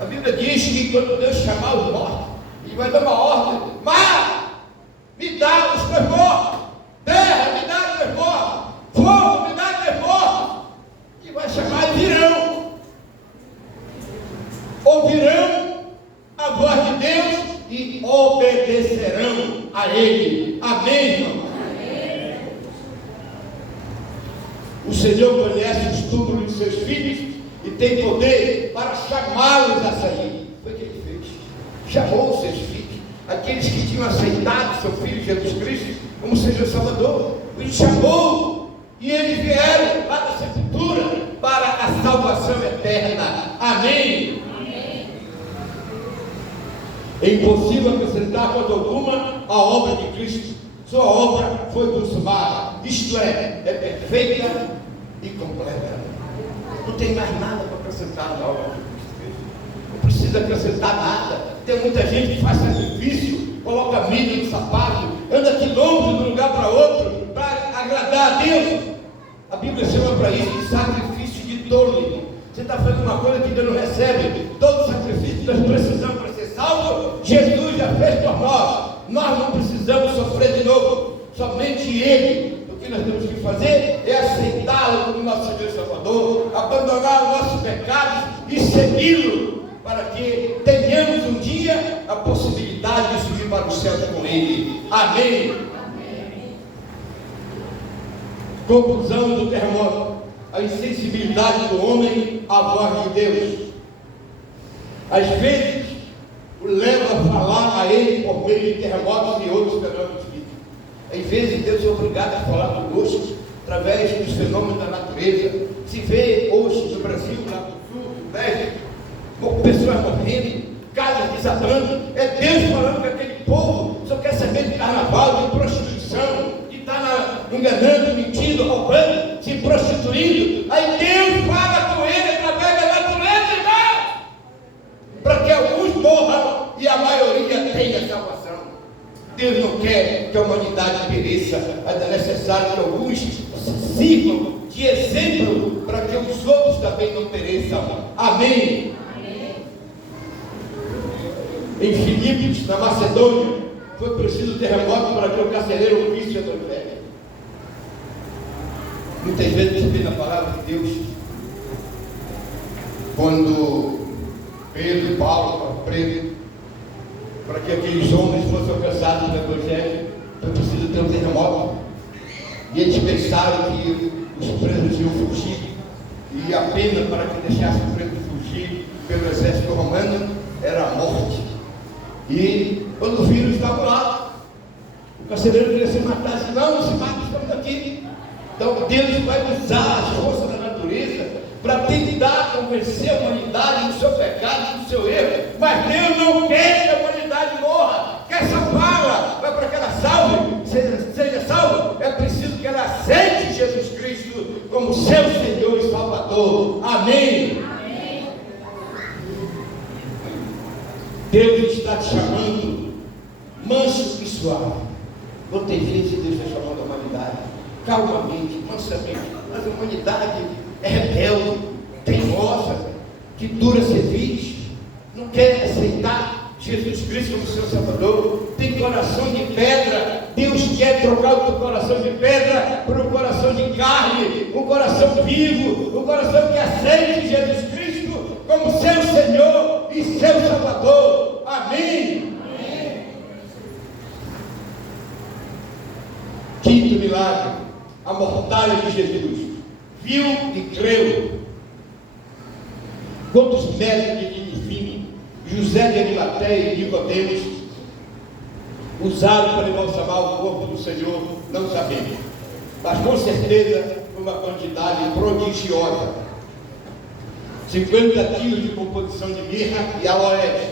A Bíblia diz que quando Deus chamar os mortos, Ele vai dar uma ordem: mar, me dá os teus mortos, terra, me dá os teus mortos, fogo, me dá os teus mortos, e vai chamar e virão. Ouvirão a voz de Deus e obedecerão a Ele. Amém, irmão? Amém. O Senhor conhece os túmulos de seus filhos e tem poder para chamá-los a sair. Foi o que Ele fez. Chamou os seus filhos, aqueles que tinham aceitado seu Filho Jesus Cristo como Senhor Salvador. Ele chamou e eles vieram lá da sepultura para a salvação eterna. Amém. É impossível acrescentar coisa alguma à obra de Cristo. Sua obra foi consumada, isto é perfeita e completa. Não tem mais nada para acrescentar na obra de Cristo. Não precisa acrescentar nada. Tem muita gente que faz sacrifício, coloca milho no sapato, anda quilômetros de um lugar para outro para agradar a Deus. A Bíblia chama para isso de sacrifício de tolo. Você está fazendo uma coisa que Deus não recebe. Todo sacrifício que nós precisamos para ser salvo, Jesus já fez por nós. Nós não precisamos sofrer de novo. Somente Ele. O que nós temos que fazer é aceitá-lo como nosso Senhor Salvador, abandonar os nossos pecados e segui-lo, para que tenhamos um dia a possibilidade de subir para os céus com Ele. Amém. Amém. Conclusão do terremoto: a insensibilidade do homem à voz de Deus. Às vezes, o leva a falar a Ele por meio de terremotos e outros fenômenos físicos. Às vezes, Deus é obrigado a falar conosco através dos fenômenos da natureza. Se vê hoje no Brasil, lá no sul, no leste, pessoas morrendo, casas desabando. É Deus falando com aquele povo. Só quer saber de carnaval, de prostituição, de estar enganando, mentindo, roubando, se prostituindo. Aí Deus fala com ele através da natureza, irmão, para que alguns morram e a maioria tenha salvação. Deus não quer que a humanidade pereça, mas é necessário que alguns sirvam de exemplo para que os outros também não pereçam. Amém. Amém. Em Filipos, na Macedônia, foi preciso terremoto para que o carcereiro ouvisse o evangelho. Muitas vezes você vê na palavra de Deus, quando Pedro e Paulo estavam presos, para que aqueles homens fossem alcançados no evangelho, foi preciso ter um terremoto. E eles pensaram que os presos iam fugir, e a pena para que deixassem o preso fugir pelo exército romano era a morte. E quando viram, estavam lá. O carcereiro queria se matar, disse: não se mata, estamos aqui. Então Deus vai usar as forças da natureza para tentar convencer a humanidade do seu pecado, do seu erro. Mas Deus não quer que a humanidade morra, quer salvá-la. Mas para que ela seja salva, é preciso que ela aceite Jesus Cristo como seu Senhor e Salvador. Amém. Amém. Deus está te chamando manso e suave. Quantas vezes Deus está chamando a humanidade calmamente, mansamente, mas a humanidade é rebelde, teimosa, que dura serviço, não quer aceitar Jesus Cristo como seu Salvador, tem coração de pedra. Deus quer trocar o teu coração de pedra por um coração de carne, um coração vivo, um coração que aceite Jesus Cristo como seu Senhor e seu Salvador. Amém. Amém. Quinto milagre, a mortalha de Jesus. Viu e creu. Quantos médicos de Nifim, José de Arimateia e Nicodemos usaram para embalsamar o corpo do Senhor, não sabemos. Mas com certeza foi uma quantidade prodigiosa. 50 quilos de composição de mirra e aloés,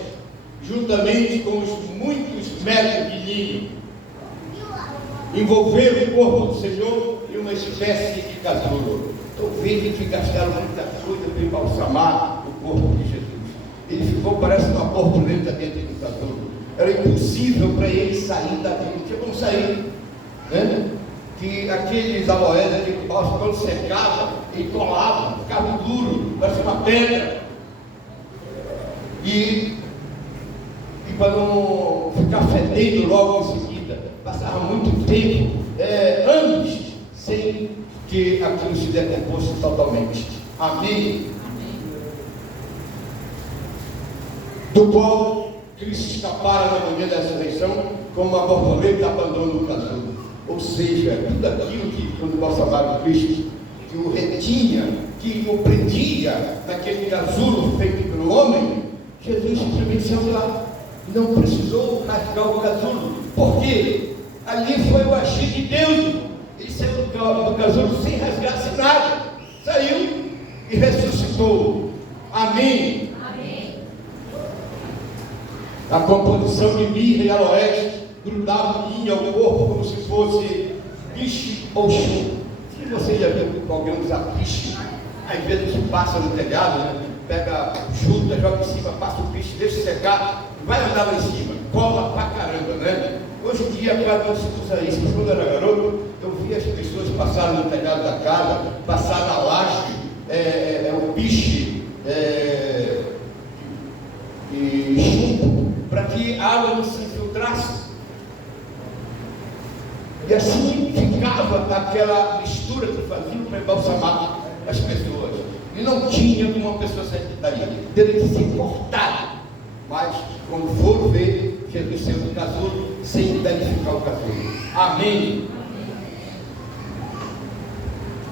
juntamente com os muitos metros de linho, envolveram o corpo do Senhor em uma espécie de casulo. Então veja que gastaram muita coisa para embalsamar o corpo de Jesus. Ele ficou, parece uma borboleta dentro do casulo. Era impossível para ele sair dali. Não tinha como sair, né? Que aqueles aloés, aquele bálsamo, quando secava, ele colava, ficava duro, parecia uma pedra. E para não ficar fedendo logo em seguida, passava muito tempo, anos, sem que aquilo se decomposse totalmente. Amém? Do qual Cristo escapara na manhã da ressurreição, como uma borboleta abandona o casulo. Ou seja, tudo aquilo que, quando nós falamos de Cristo, que o retinha, que o prendia naquele casulo feito pelo homem, Jesus simplesmente saiu lá. Não precisou rasgar o casulo. Por quê? Ali foi o agir de Deus. Ele saiu do casulo sem rasgar, sem nada. Saiu e ressuscitou. Amém? Amém. A composição de mirra e aloés grudava ao corpo como se fosse piche ou chumbo. Se você já viu que alguém usa piche, às vezes passa no telhado, né? Pega junta, joga em cima, passa o piche, deixa secar, vai andar lá em cima, cola pra caramba, né? Hoje em dia quase não se usa isso, mas quando eu era garoto, eu via as pessoas passarem no telhado da casa, passar na laje, o piche e chumbo, para que a água não se infiltrasse. E assim ficava aquela mistura que faziam para embalsamar as pessoas. E não tinha como uma pessoa sair dali, teve que ser cortado. Mas, quando for ver, Jesus saiu do casulo sem danificar o casulo. Amém?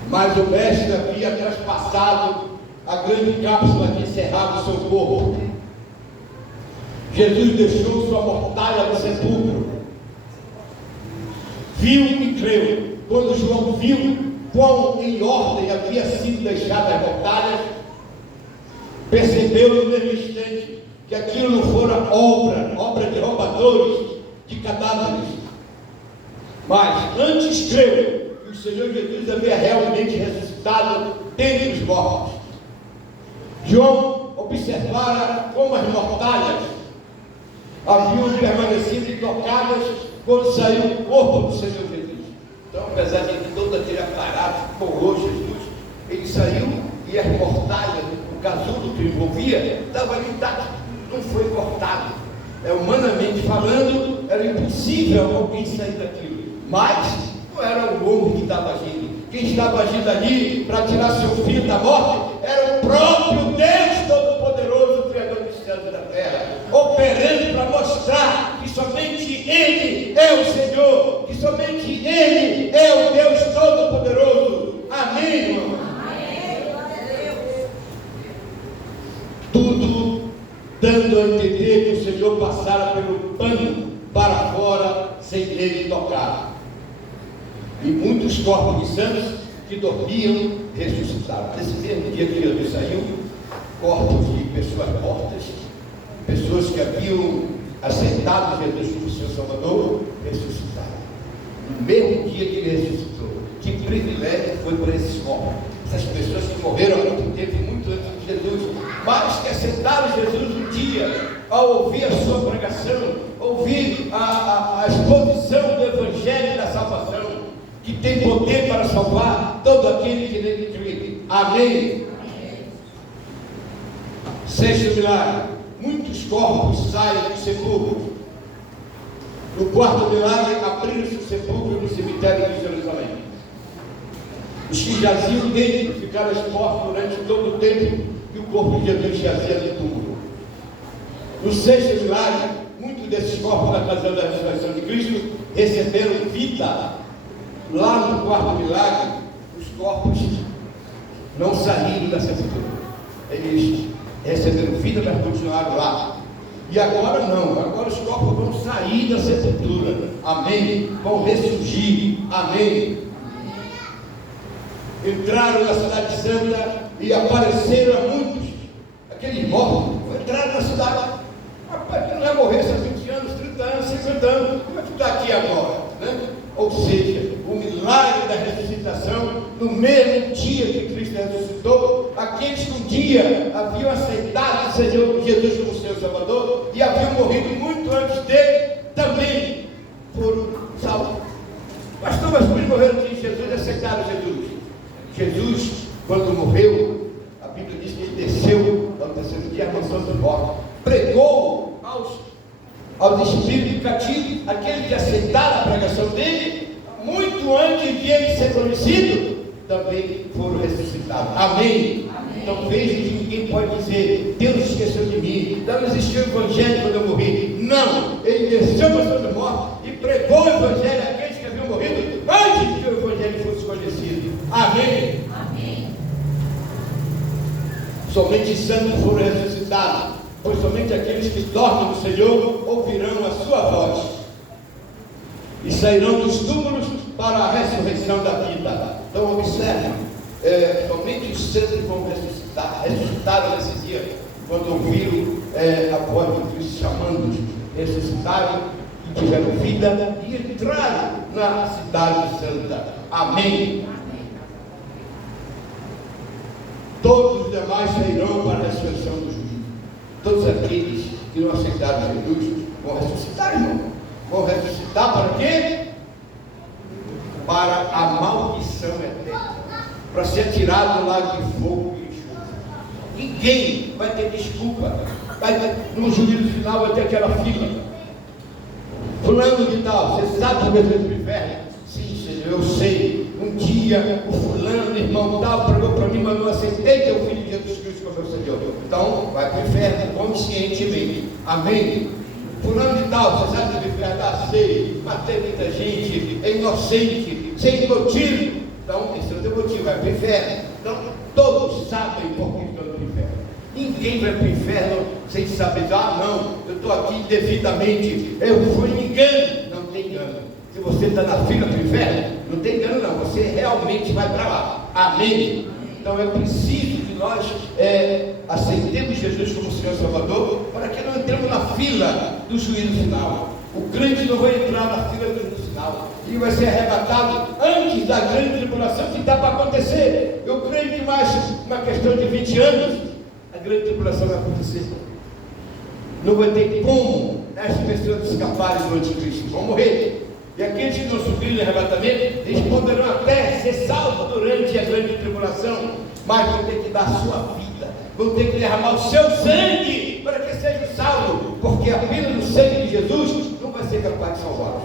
Mas o mestre havia traspassado a grande cápsula que encerrava o seu corpo. Jesus deixou sua mortalha no sepulcro. Viu e creu. Quando João viu quão em ordem havia sido deixada as mortalhas, percebeu no mesmo instante que aquilo não fora obra de roubadores, de cadáveres, mas antes creu que o Senhor Jesus havia realmente ressuscitado dentre os mortos. João observara como as mortalhas haviam permanecido intocadas quando saiu o corpo do Senhor Jesus. Então, apesar de todo aquele aparato que colou Jesus, ele saiu e as mortalhas, o casulo que envolvia, estava ali intacto, não foi cortado. Humanamente falando, era impossível alguém sair daquilo. Mas não era o homem que estava agindo. Quem estava agindo ali para tirar seu filho da morte era o próprio Deus Todo-Poderoso, Criador dos céus e da terra, operando para mostrar que somente Ele é o Senhor, que somente Ele é o Deus Todo-Poderoso. Amém, irmão? Amém. Tudo dando a entender que o Senhor passara pelo pano para fora sem ele tocar. E muitos corpos de santos que dormiam ressuscitaram. Nesse mesmo dia que Jesus saiu, corpos de pessoas mortas, pessoas que haviam aceitado Jesus como seu Salvador, ressuscitaram. No mesmo dia que ele ressuscitou. Que privilégio foi por esses corpos. Essas pessoas que morreram há muito tempo, muito antes de Jesus, mas que aceitaram Jesus um dia, ao ouvir a sua pregação, ouvir a exposição do Evangelho da salvação, que tem poder para salvar todo aquele que nele crê. Amém? Sexto milagre, muitos corpos saem do sepulcro. No quarto milagre, abriram-se o sepulcro no cemitério de Jerusalém. Os que jaziam dentro ficaram expostos durante todo o tempo que o corpo de Jesus jazia no túmulo. No sexto milagre, muitos desses corpos, na ocasião da ressurreição de Cristo, receberam vida. lá no quarto milagre, os corpos não saíram da sepultura. Eles receberam vida, mas continuaram lá. E agora não, agora os corpos vão sair da sepultura. Amém? Vão ressurgir. Amém? Entraram na cidade santa e apareceram a muitos. Aqueles mortos entraram na cidade. Rapaz, que não vai morrer seus 20 anos, 30 anos, 50 anos. Como é que está aqui agora? Né? Ou seja, o milagre da ressuscitação, no mesmo dia que Cristo ressuscitou, aqueles que um dia haviam aceitado o Senhor Jesus como seu Salvador e haviam morrido muito antes dele, também foram salvos. Pastor, mas por que morreram de Jesus e aceitaram Jesus? Jesus, quando morreu, a Bíblia diz que ele desceu ao terceiro dia à mansão de morte, pregou aos espíritos cativos, aqueles que aceitaram a pregação dele, muito antes de ele ser conhecido, também foram ressuscitados. Amém? Amém. Então veja que ninguém pode dizer, Deus esqueceu de mim, não existiu o evangelho quando eu morri. Não, ele desceu a mansão de morte e pregou o evangelho àqueles que haviam morrido antes que o evangelho fosse conhecido. Amém? Amém. Somente santos foram ressuscitados, pois somente aqueles que dormem no Senhor ouvirão a sua voz e sairão dos túmulos para a ressurreição da vida. Então observe, somente os santos vão ressuscitaram nesse dia, quando ouviram a voz de Cristo chamando-os, ressuscitaram e tiveram vida e entraram na cidade santa. Amém? Todos os demais sairão para a ressurreição dos vivos. Todos aqueles que não aceitaram Jesus vão ressuscitar, irmão. Vão ressuscitar para quê? Para a maldição eterna, para ser tirado do lago de fogo e enxofre. Ninguém vai ter desculpa. No juízo final vai ter aquela fila. Fulano de tal, você sabe que vai para o inferno? Sim, Senhor, eu sei. Um dia o fulano, irmão tal, pregou para mim, mas não aceitei teu filho de Jesus Cristo como meu Senhor. Então, vai para o inferno conscientemente. Amém? Fulano de tal, você sabe que o inferno sei, matei muita gente, é inocente, sem motivo. Então, esse é o teu motivo, vai para o inferno. Então, todos sabem por que estão no inferno. Ninguém vai para o inferno sem saber, não, eu estou aqui indevidamente, eu fui engano. Não tem engano. Se você está na fila do inferno, não tem engano não, você realmente vai para lá. Amém? Então é preciso que nós aceitemos Jesus como Senhor Salvador, para que não entremos na fila do juízo final. O crente não vai entrar na fila do juízo final, e vai ser arrebatado antes da grande tribulação que está para acontecer. Eu creio que mais uma questão de 20 anos, a grande tribulação vai acontecer. Não vai ter como as pessoas escaparem do anticristo, vão morrer. E aqueles que não subirem no arrebatamento, eles poderão até ser salvos durante a grande tribulação, mas vão ter que dar a sua vida, vão ter que derramar o seu sangue para que sejam salvos, porque apenas o sangue de Jesus não vai ser capaz de salvá-los.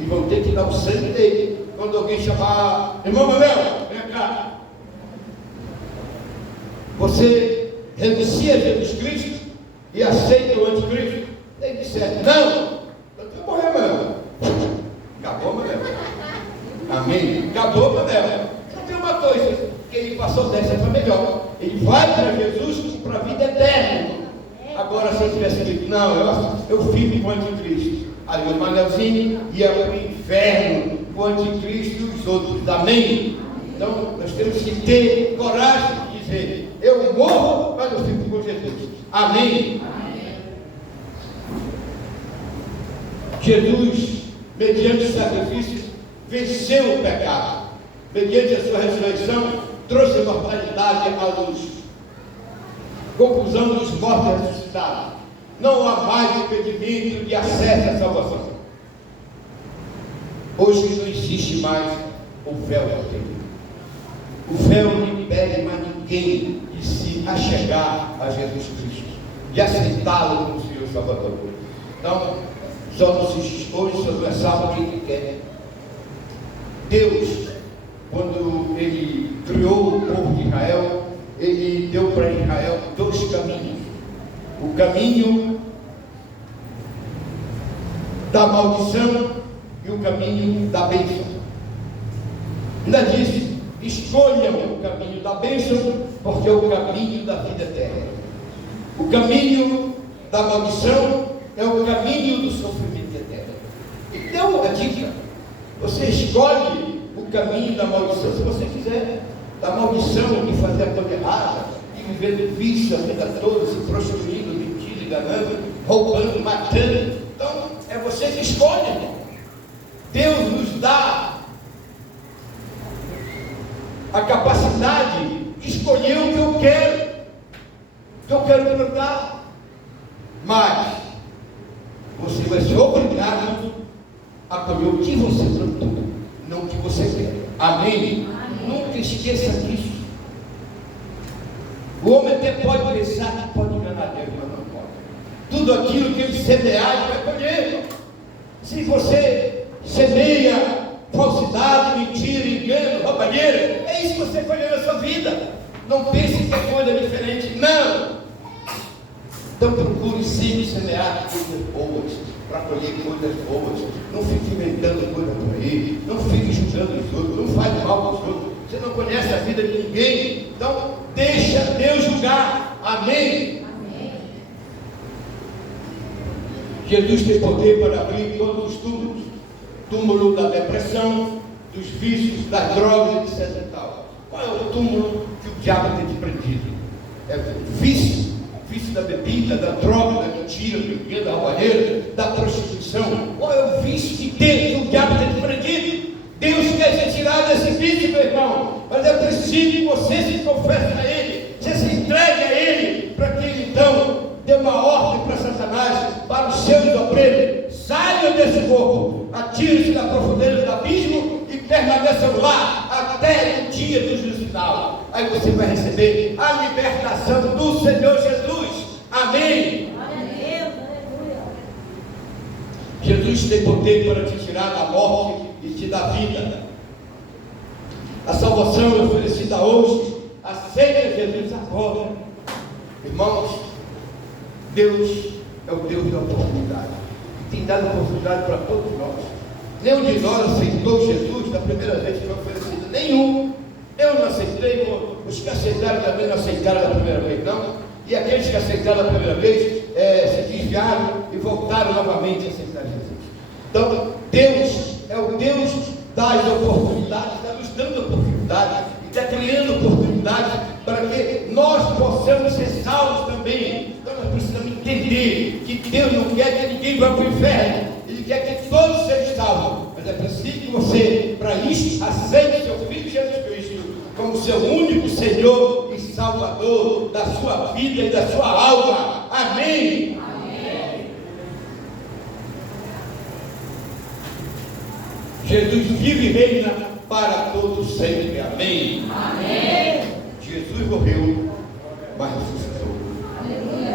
E vão ter que dar o sangue dele. Quando alguém chamar, irmão Manuel, vem cá, você renuncia a Jesus Cristo e aceita o anticristo? Ele disser, não, eu tenho que morrer, Manuel. Acabou, Manuel. Amém? Acabou, Manuel. Só tem uma coisa, que ele passou dessa para melhor. Ele vai para Jesus para a vida eterna. Agora, se eu tivesse dito, não, eu fico com o anticristo, aí o Manelzinho ia para o inferno, o anticristo e os outros. Amém? Então, nós temos que ter coragem de dizer, eu morro, mas eu fico com Jesus. Amém? Jesus, mediante os sacrifícios, venceu o pecado. Mediante a sua ressurreição, trouxe a mortalidade à luz. Conclusão dos mortos ressuscitados. Não há mais impedimento de acesso à salvação. Hoje não existe mais o véu do templo. O véu não impede mais ninguém de se achegar a Jesus Cristo, de aceitá-lo como Senhor Salvador. Então, hoje só não é salvo quem quer. Deus, quando Ele criou o povo de Israel, Ele deu para Israel dois caminhos: o caminho da maldição e o caminho da bênção. Ainda diz: escolham o caminho da bênção, porque é o caminho da vida eterna. O caminho da maldição é o caminho do sofrimento eterno. Então, a dica: você escolhe o caminho da maldição. Se você quiser da maldição de fazer a coisa errada, de viver de vício a vida toda, se prostituindo, mentindo, enganando, roubando, matando, então é você que escolhe, irmão. Deus nos dá a capacidade de escolher o que eu quero plantar, mas você vai ser obrigado a colher o que você plantou, não o que você quer. Amém? Nunca esqueça disso. O homem até pode pensar que pode enganar Deus, mas não pode. Tudo aquilo que ele semear, ele vai colher. Se você semeia falsidade, mentira, engano, roubalheira, é isso que você colhe na sua vida. Não pense que é coisa diferente, não. Então procure sempre semear coisas boas, para colher coisas boas. Não fique inventando coisa por aí, não fique julgando os outros, não fale mal para os outros. Você não conhece a vida de ninguém, então deixa Deus julgar. Amém? Amém. Jesus tem poder para abrir todos os túmulos. Túmulo da depressão, dos vícios, das drogas, etc. E tal. Qual é o túmulo que o diabo tem te prendido? É o vício da bebida, da droga, da mentira, do engano, da roubalheira, da prostituição. Qual é o vício que o diabo tem te prendido? Deus quer ser tirado desse vício, meu irmão, mas é preciso que você se confesse a Ele, você se entregue a Ele, para que Ele então dê uma ordem para Satanás, para os seus obreiros: saiam desse corpo, atire-se na profundeza do abismo e permaneçam lá até o dia do juízo final. Aí você vai receber a libertação do Senhor Jesus. Amém? Jesus tem poder para te tirar da morte e te dar vida. A salvação é oferecida hoje. Aceita Jesus agora. Irmãos, Deus é o Deus da oportunidade. Tem dado oportunidade para todos nós. Nenhum de nós aceitou Jesus da primeira vez que foi oferecido. Nenhum. Eu não aceitei, os que aceitaram também não aceitaram da primeira vez, não. E aqueles que aceitaram da primeira vez se desviaram e voltaram novamente a aceitar Jesus. Então, Deus é o Deus das oportunidades, está nos dando oportunidade, e está criando oportunidades para que nós possamos ser salvos também. Então, nós precisamos entender que Deus não quer que ninguém vá para o inferno, Ele quer que todos sejam salvos. Mas é preciso que você, para isso, aceite seu Filho Jesus Cristo como seu único Senhor e Salvador da sua vida e da sua alma. Amém? Amém. Jesus vive e reina para todos sempre. Amém? Amém. Jesus morreu, mas ressuscitou.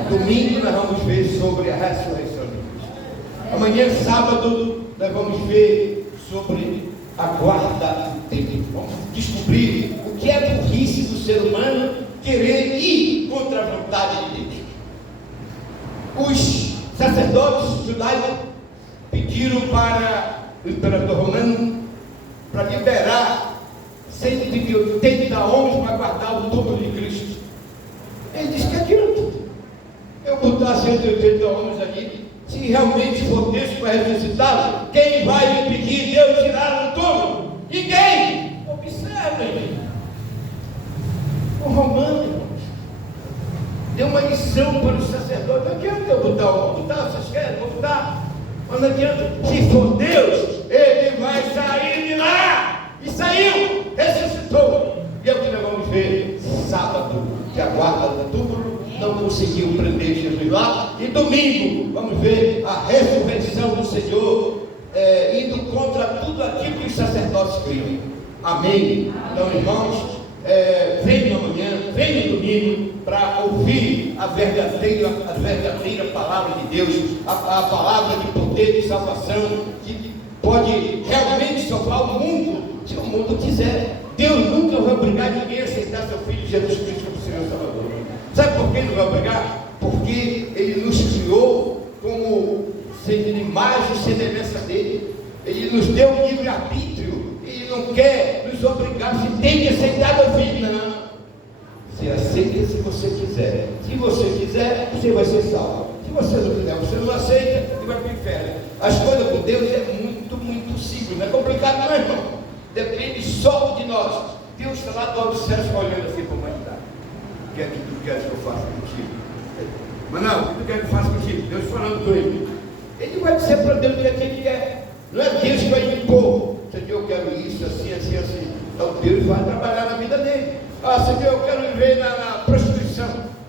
Domingo nós vamos ver sobre a ressurreição de Cristo. Amanhã, sábado, nós vamos ver sobre a guarda do templo. Vamos descobrir o que é burrice do ser humano querer ir contra a vontade de Deus. Os sacerdotes judaicos pediram para o imperador romano para liberar 180 homens para guardar o túmulo de Cristo. Ele disse: que adianta eu botar 180 homens ali, se realmente for Deus que vai ressuscitá-lo? Quem vai impedir Deus tirar do túmulo? Ninguém. Observem, o romano, irmãos, deu uma lição para os sacerdotes: não adianta eu botar o homem, vocês querem, vou botar, mas não adianta. Se for Deus, Ele vai sair de lá. E saiu, ressuscitou. E é o que nós vamos ver sábado, que a guarda do túmulo não conseguiu prender Jesus lá. E domingo vamos ver a ressurreição do Senhor, indo contra tudo aquilo que os sacerdotes criam. Amém? Então, irmãos, venham amanhã, venham domingo, para ouvir a verdadeira palavra de Deus, a palavra de poder e salvação, que pode realmente salvar o mundo, se o mundo quiser. Deus nunca vai obrigar ninguém a aceitar seu Filho Jesus Cristo como Senhor e Salvador. Sabe por que Ele não vai obrigar? Porque Ele nos criou como sendo imagem e semelhança dele. Ele nos deu um livre-arbítrio. Ele não quer nos nos obrigar, você tem que aceitar meu filho. Não. Você aceita se você quiser. Se você quiser, você vai ser salvo. Se você não quiser, você não aceita e vai para o inferno. As coisas com Deus é muito, muito simples. Não é complicado, não, irmão. Depende só de nós. Deus está lá do alto do céu olhando assim para a humanidade. O que é que tu queres que eu faça contigo? Mas não, o que tu queres que eu faça contigo? Deus falando com ele. Ele vai dizer para Deus o que é que ele quer. Não é Deus que vai impor. Senhor, eu quero isso, assim, assim, assim. Então Deus vai trabalhar na vida dele. Ah, Senhor, eu quero viver na prostituição.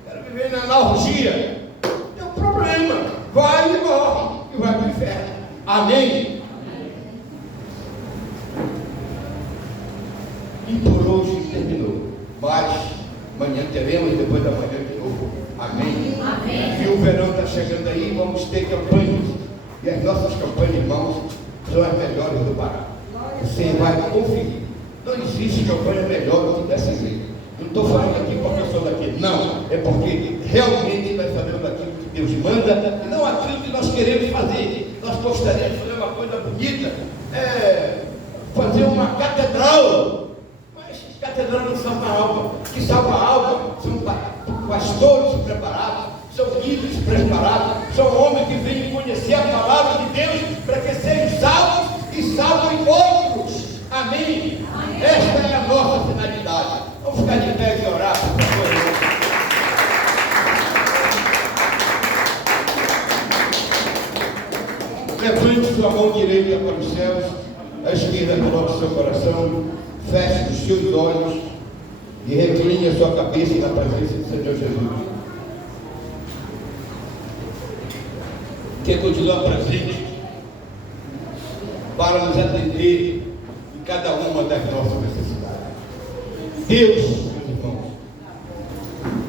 Quero viver na orgia. Não tem um problema. Vai e morre. E vai para o inferno. Amém? E por hoje terminou. Mas amanhã teremos, depois da manhã de novo. Amém? Amém. E o verão está chegando aí, vamos ter campanhas. E as nossas campanhas, irmãos, são as melhores do Pará. Você vai conferir. Não existe campanha melhor do que dessa igreja. Não estou falando aqui porque eu sou daqui. Não, é porque realmente nós fazemos aquilo que Deus manda e não aquilo que nós queremos fazer. Nós gostaríamos de fazer uma coisa bonita, fazer uma catedral. Mas catedral não salva a alma. O que salva a alma são pastores preparados, são líderes preparados, são homens que vêm conhecer a palavra de Deus para que sejam salvos e salvem outros. Amém? Amém? Esta é a nossa finalidade. Vamos ficar de pé e orar, por favor. Levante sua mão direita para os céus, a esquerda coloque seu coração, feche os seus olhos e recline a sua cabeça na presença do Senhor Jesus. Que continua presente para nos atender em cada uma das nossas necessidades. Deus, meus irmãos,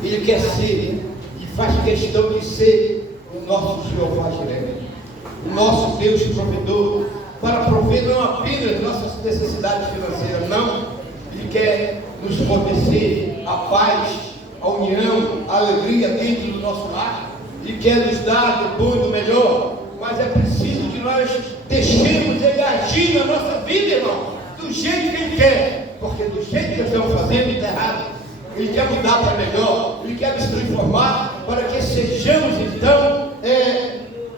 Ele quer ser e faz questão de ser o nosso Jeová Jireh, o nosso Deus provedor, para prover não apenas nossas necessidades financeiras, não. Ele quer nos fornecer a paz, a união, a alegria dentro do nosso lar. Ele quer nos dar do bom e do melhor, mas é preciso que nós deixemos Ele agir na nossa vida, irmão, do jeito que Ele quer, porque do jeito que nós estamos fazendo está errado. Ele quer mudar para melhor, Ele quer nos transformar para que sejamos então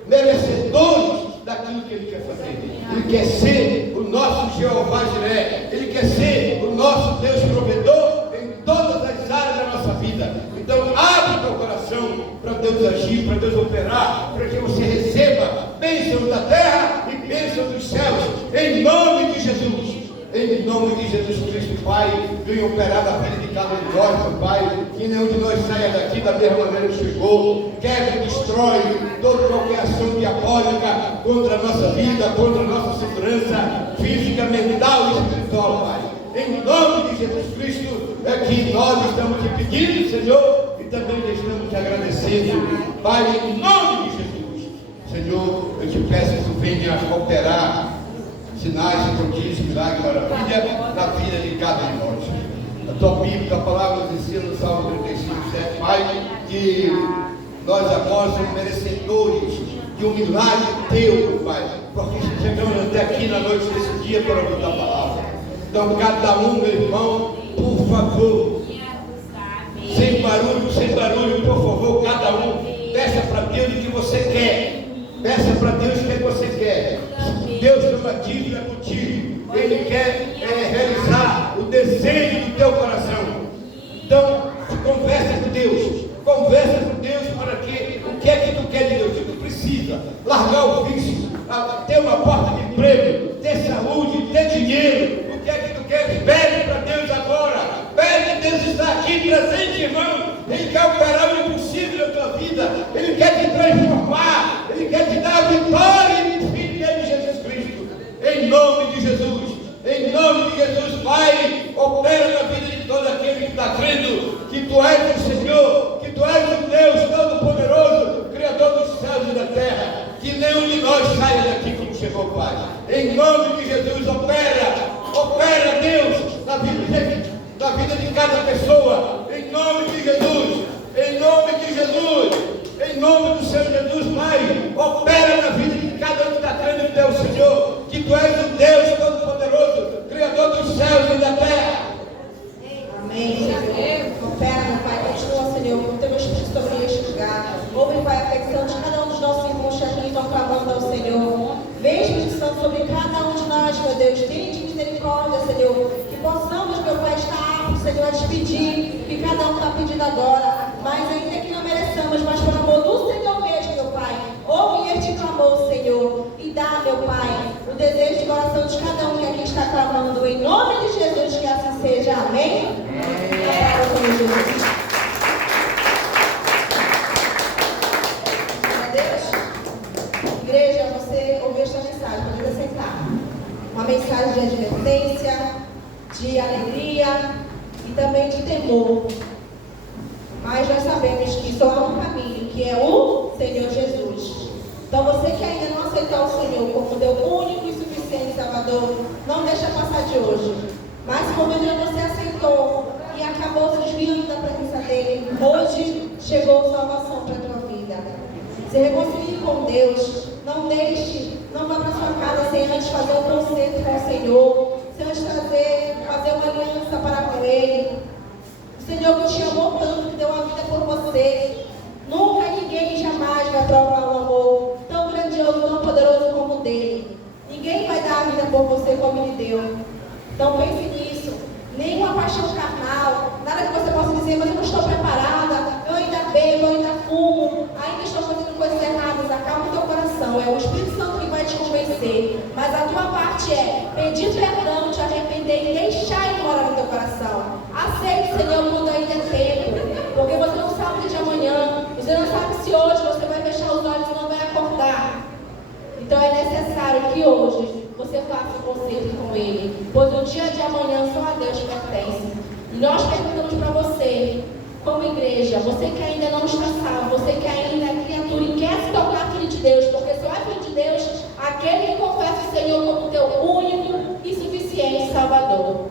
merecedores daquilo que Ele quer fazer. Ele quer ser o nosso Jeová Jireh, Ele quer ser o nosso Deus provedor em todas as áreas da nossa vida. Então abre o teu coração para Deus agir, para Deus operar, para que você receba bênçãos da terra e bênçãos dos céus, em nome de Jesus. Em nome de Jesus Cristo, Pai, venha operar na vida de cada um de nós, meu Pai, que nenhum de nós saia daqui da mesma maneira que chegou. Quebra e destrói toda qualquer ação diabólica contra a nossa vida, contra a nossa segurança física, mental e espiritual, Pai. Em nome de Jesus Cristo, é que nós estamos te pedindo, Senhor, e também te estamos te agradecendo, Pai, em nome de Jesus. Senhor, eu te peço que tu venha operar sinais, prodígios, milagres, maravilha na vida de cada um de nós. A tua Bíblia, a palavra nos ensina no Salmo 35:7, Pai, que nós agora somos merecedores de um milagre teu, Pai, porque chegamos até aqui na noite desse dia para ouvir a palavra. Então, cada um, meu irmão, por favor, sem barulho, por favor, cada um, peça para Deus o que você quer. Peça para Deus o que você quer. Deus tem uma dívida contigo. Ele quer realizar o desejo do teu coração. Então, conversa com Deus. Conversa com Deus para que o que é que tu quer de Deus? O que tu precisa? Largar o vício, ter uma porta de emprego, ter saúde, ter dinheiro. O que é que tu quer? Pede para Deus agora. Pede, Deus está aqui presente, irmão. Ele quer operar o impossível na tua vida. Ele quer te transformar. Ele quer te dar a vitória em Filho de Jesus Cristo. Em nome de Jesus. Em nome de Jesus, Pai, opera na vida de todo aquele que está crendo que Tu és o Senhor, que Tu és o Deus Todo-Poderoso, Criador dos céus e da terra. Que nenhum de nós saia daqui como chegou, Pai. Em nome de Jesus, opera, Deus, na vida de cada pessoa. Em nome de Jesus, em nome de Jesus. Em nome do Senhor Jesus, Pai, opera na vida de cada um que está crendo em Deus, Senhor, que Tu és o Deus Todo-Poderoso, Criador dos céus e da terra. Deus, tende misericórdia, Senhor, que possamos, meu Pai, estar aptos, Senhor, a despedir, que cada um está pedindo agora, mas ainda que não mereçamos, mas por amor do Senhor mesmo, meu Pai, ouve este clamor, Senhor, e dá, meu Pai, o desejo de coração de cada um que aqui está clamando, em nome de Jesus, que assim seja, amém? Amém. Jesus. Igreja, você ouviu esta mensagem, pode aceitar. Uma mensagem de advertência, de alegria e também de temor. Mas nós sabemos que só há um caminho, que é o Senhor Jesus. Então você que ainda não aceitou o Senhor como teu único e suficiente Salvador, não deixa passar de hoje. Mas se porventura você aceitou e acabou se desviando da presença dele, hoje chegou salvação para a tua vida. Se reconcilie com Deus. Não deixe, não vá para sua casa sem antes fazer um concerto com o Senhor, sem antes fazer uma aliança para com Ele. O Senhor que te amou tanto, que deu a vida por você. Nunca ninguém jamais vai provar um amor tão grandioso, tão poderoso como o dele. Ninguém vai dar a vida por você como Ele deu. Então pense nisso. Nenhuma paixão carnal, nada que você possa dizer, mas eu não estou preparada, eu ainda bebo, eu ainda fumo, ainda estou fazendo coisas erradas. Acalma o teu coração, é o Espírito Santo que vai te convencer. Mas a tua parte é pedir perdão, te arrepender e deixar ele morar no teu coração. Aceite, Senhor, quando ainda é tempo, porque você não sabe o dia de amanhã, você não sabe se hoje você vai fechar os olhos e não vai acordar. Então é necessário que hoje você faça um concerto com Ele, pois o dia de amanhã só a Deus pertence. E nós perguntamos para você, como igreja, você que ainda não está salvo, você que ainda é criatura e quer se tornar filho de Deus, porque só é filho de Deus aquele que confessa o Senhor como teu único e suficiente Salvador.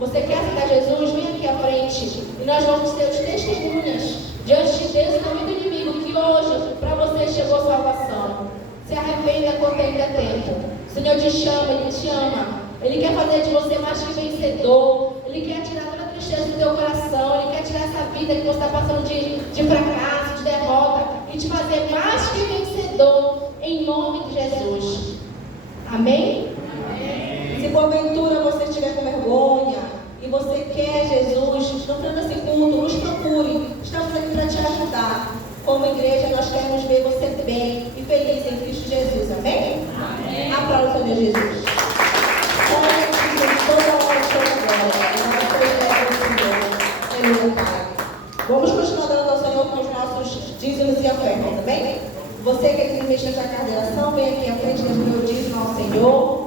Você quer aceitar Jesus? Vem aqui à frente e nós vamos ter os testemunhas diante de Deus e também do inimigo que hoje para você chegou salvação. Se arrependa quando ainda é tempo. O Senhor te chama, Ele te ama. Ele quer fazer de você mais que vencedor. Ele quer tirar toda a tristeza do teu coração. Ele quer tirar essa vida que você está passando de fracasso, de derrota, e te fazer mais que vencedor em nome de Jesus. Amém? Amém. Se porventura você estiver com vergonha e você quer Jesus, não tendo esse culto, nos procure. Estamos aqui para te ajudar. Como igreja, nós queremos ver você bem e feliz em Cristo Jesus. Amém? Amém. Aplauda o Senhor Jesus. Vamos continuar dando ao Senhor com os nossos dízimos e ofertas, amém? Você que é que mexe na carreiração, vem aqui à frente do meu dízimo ao Senhor.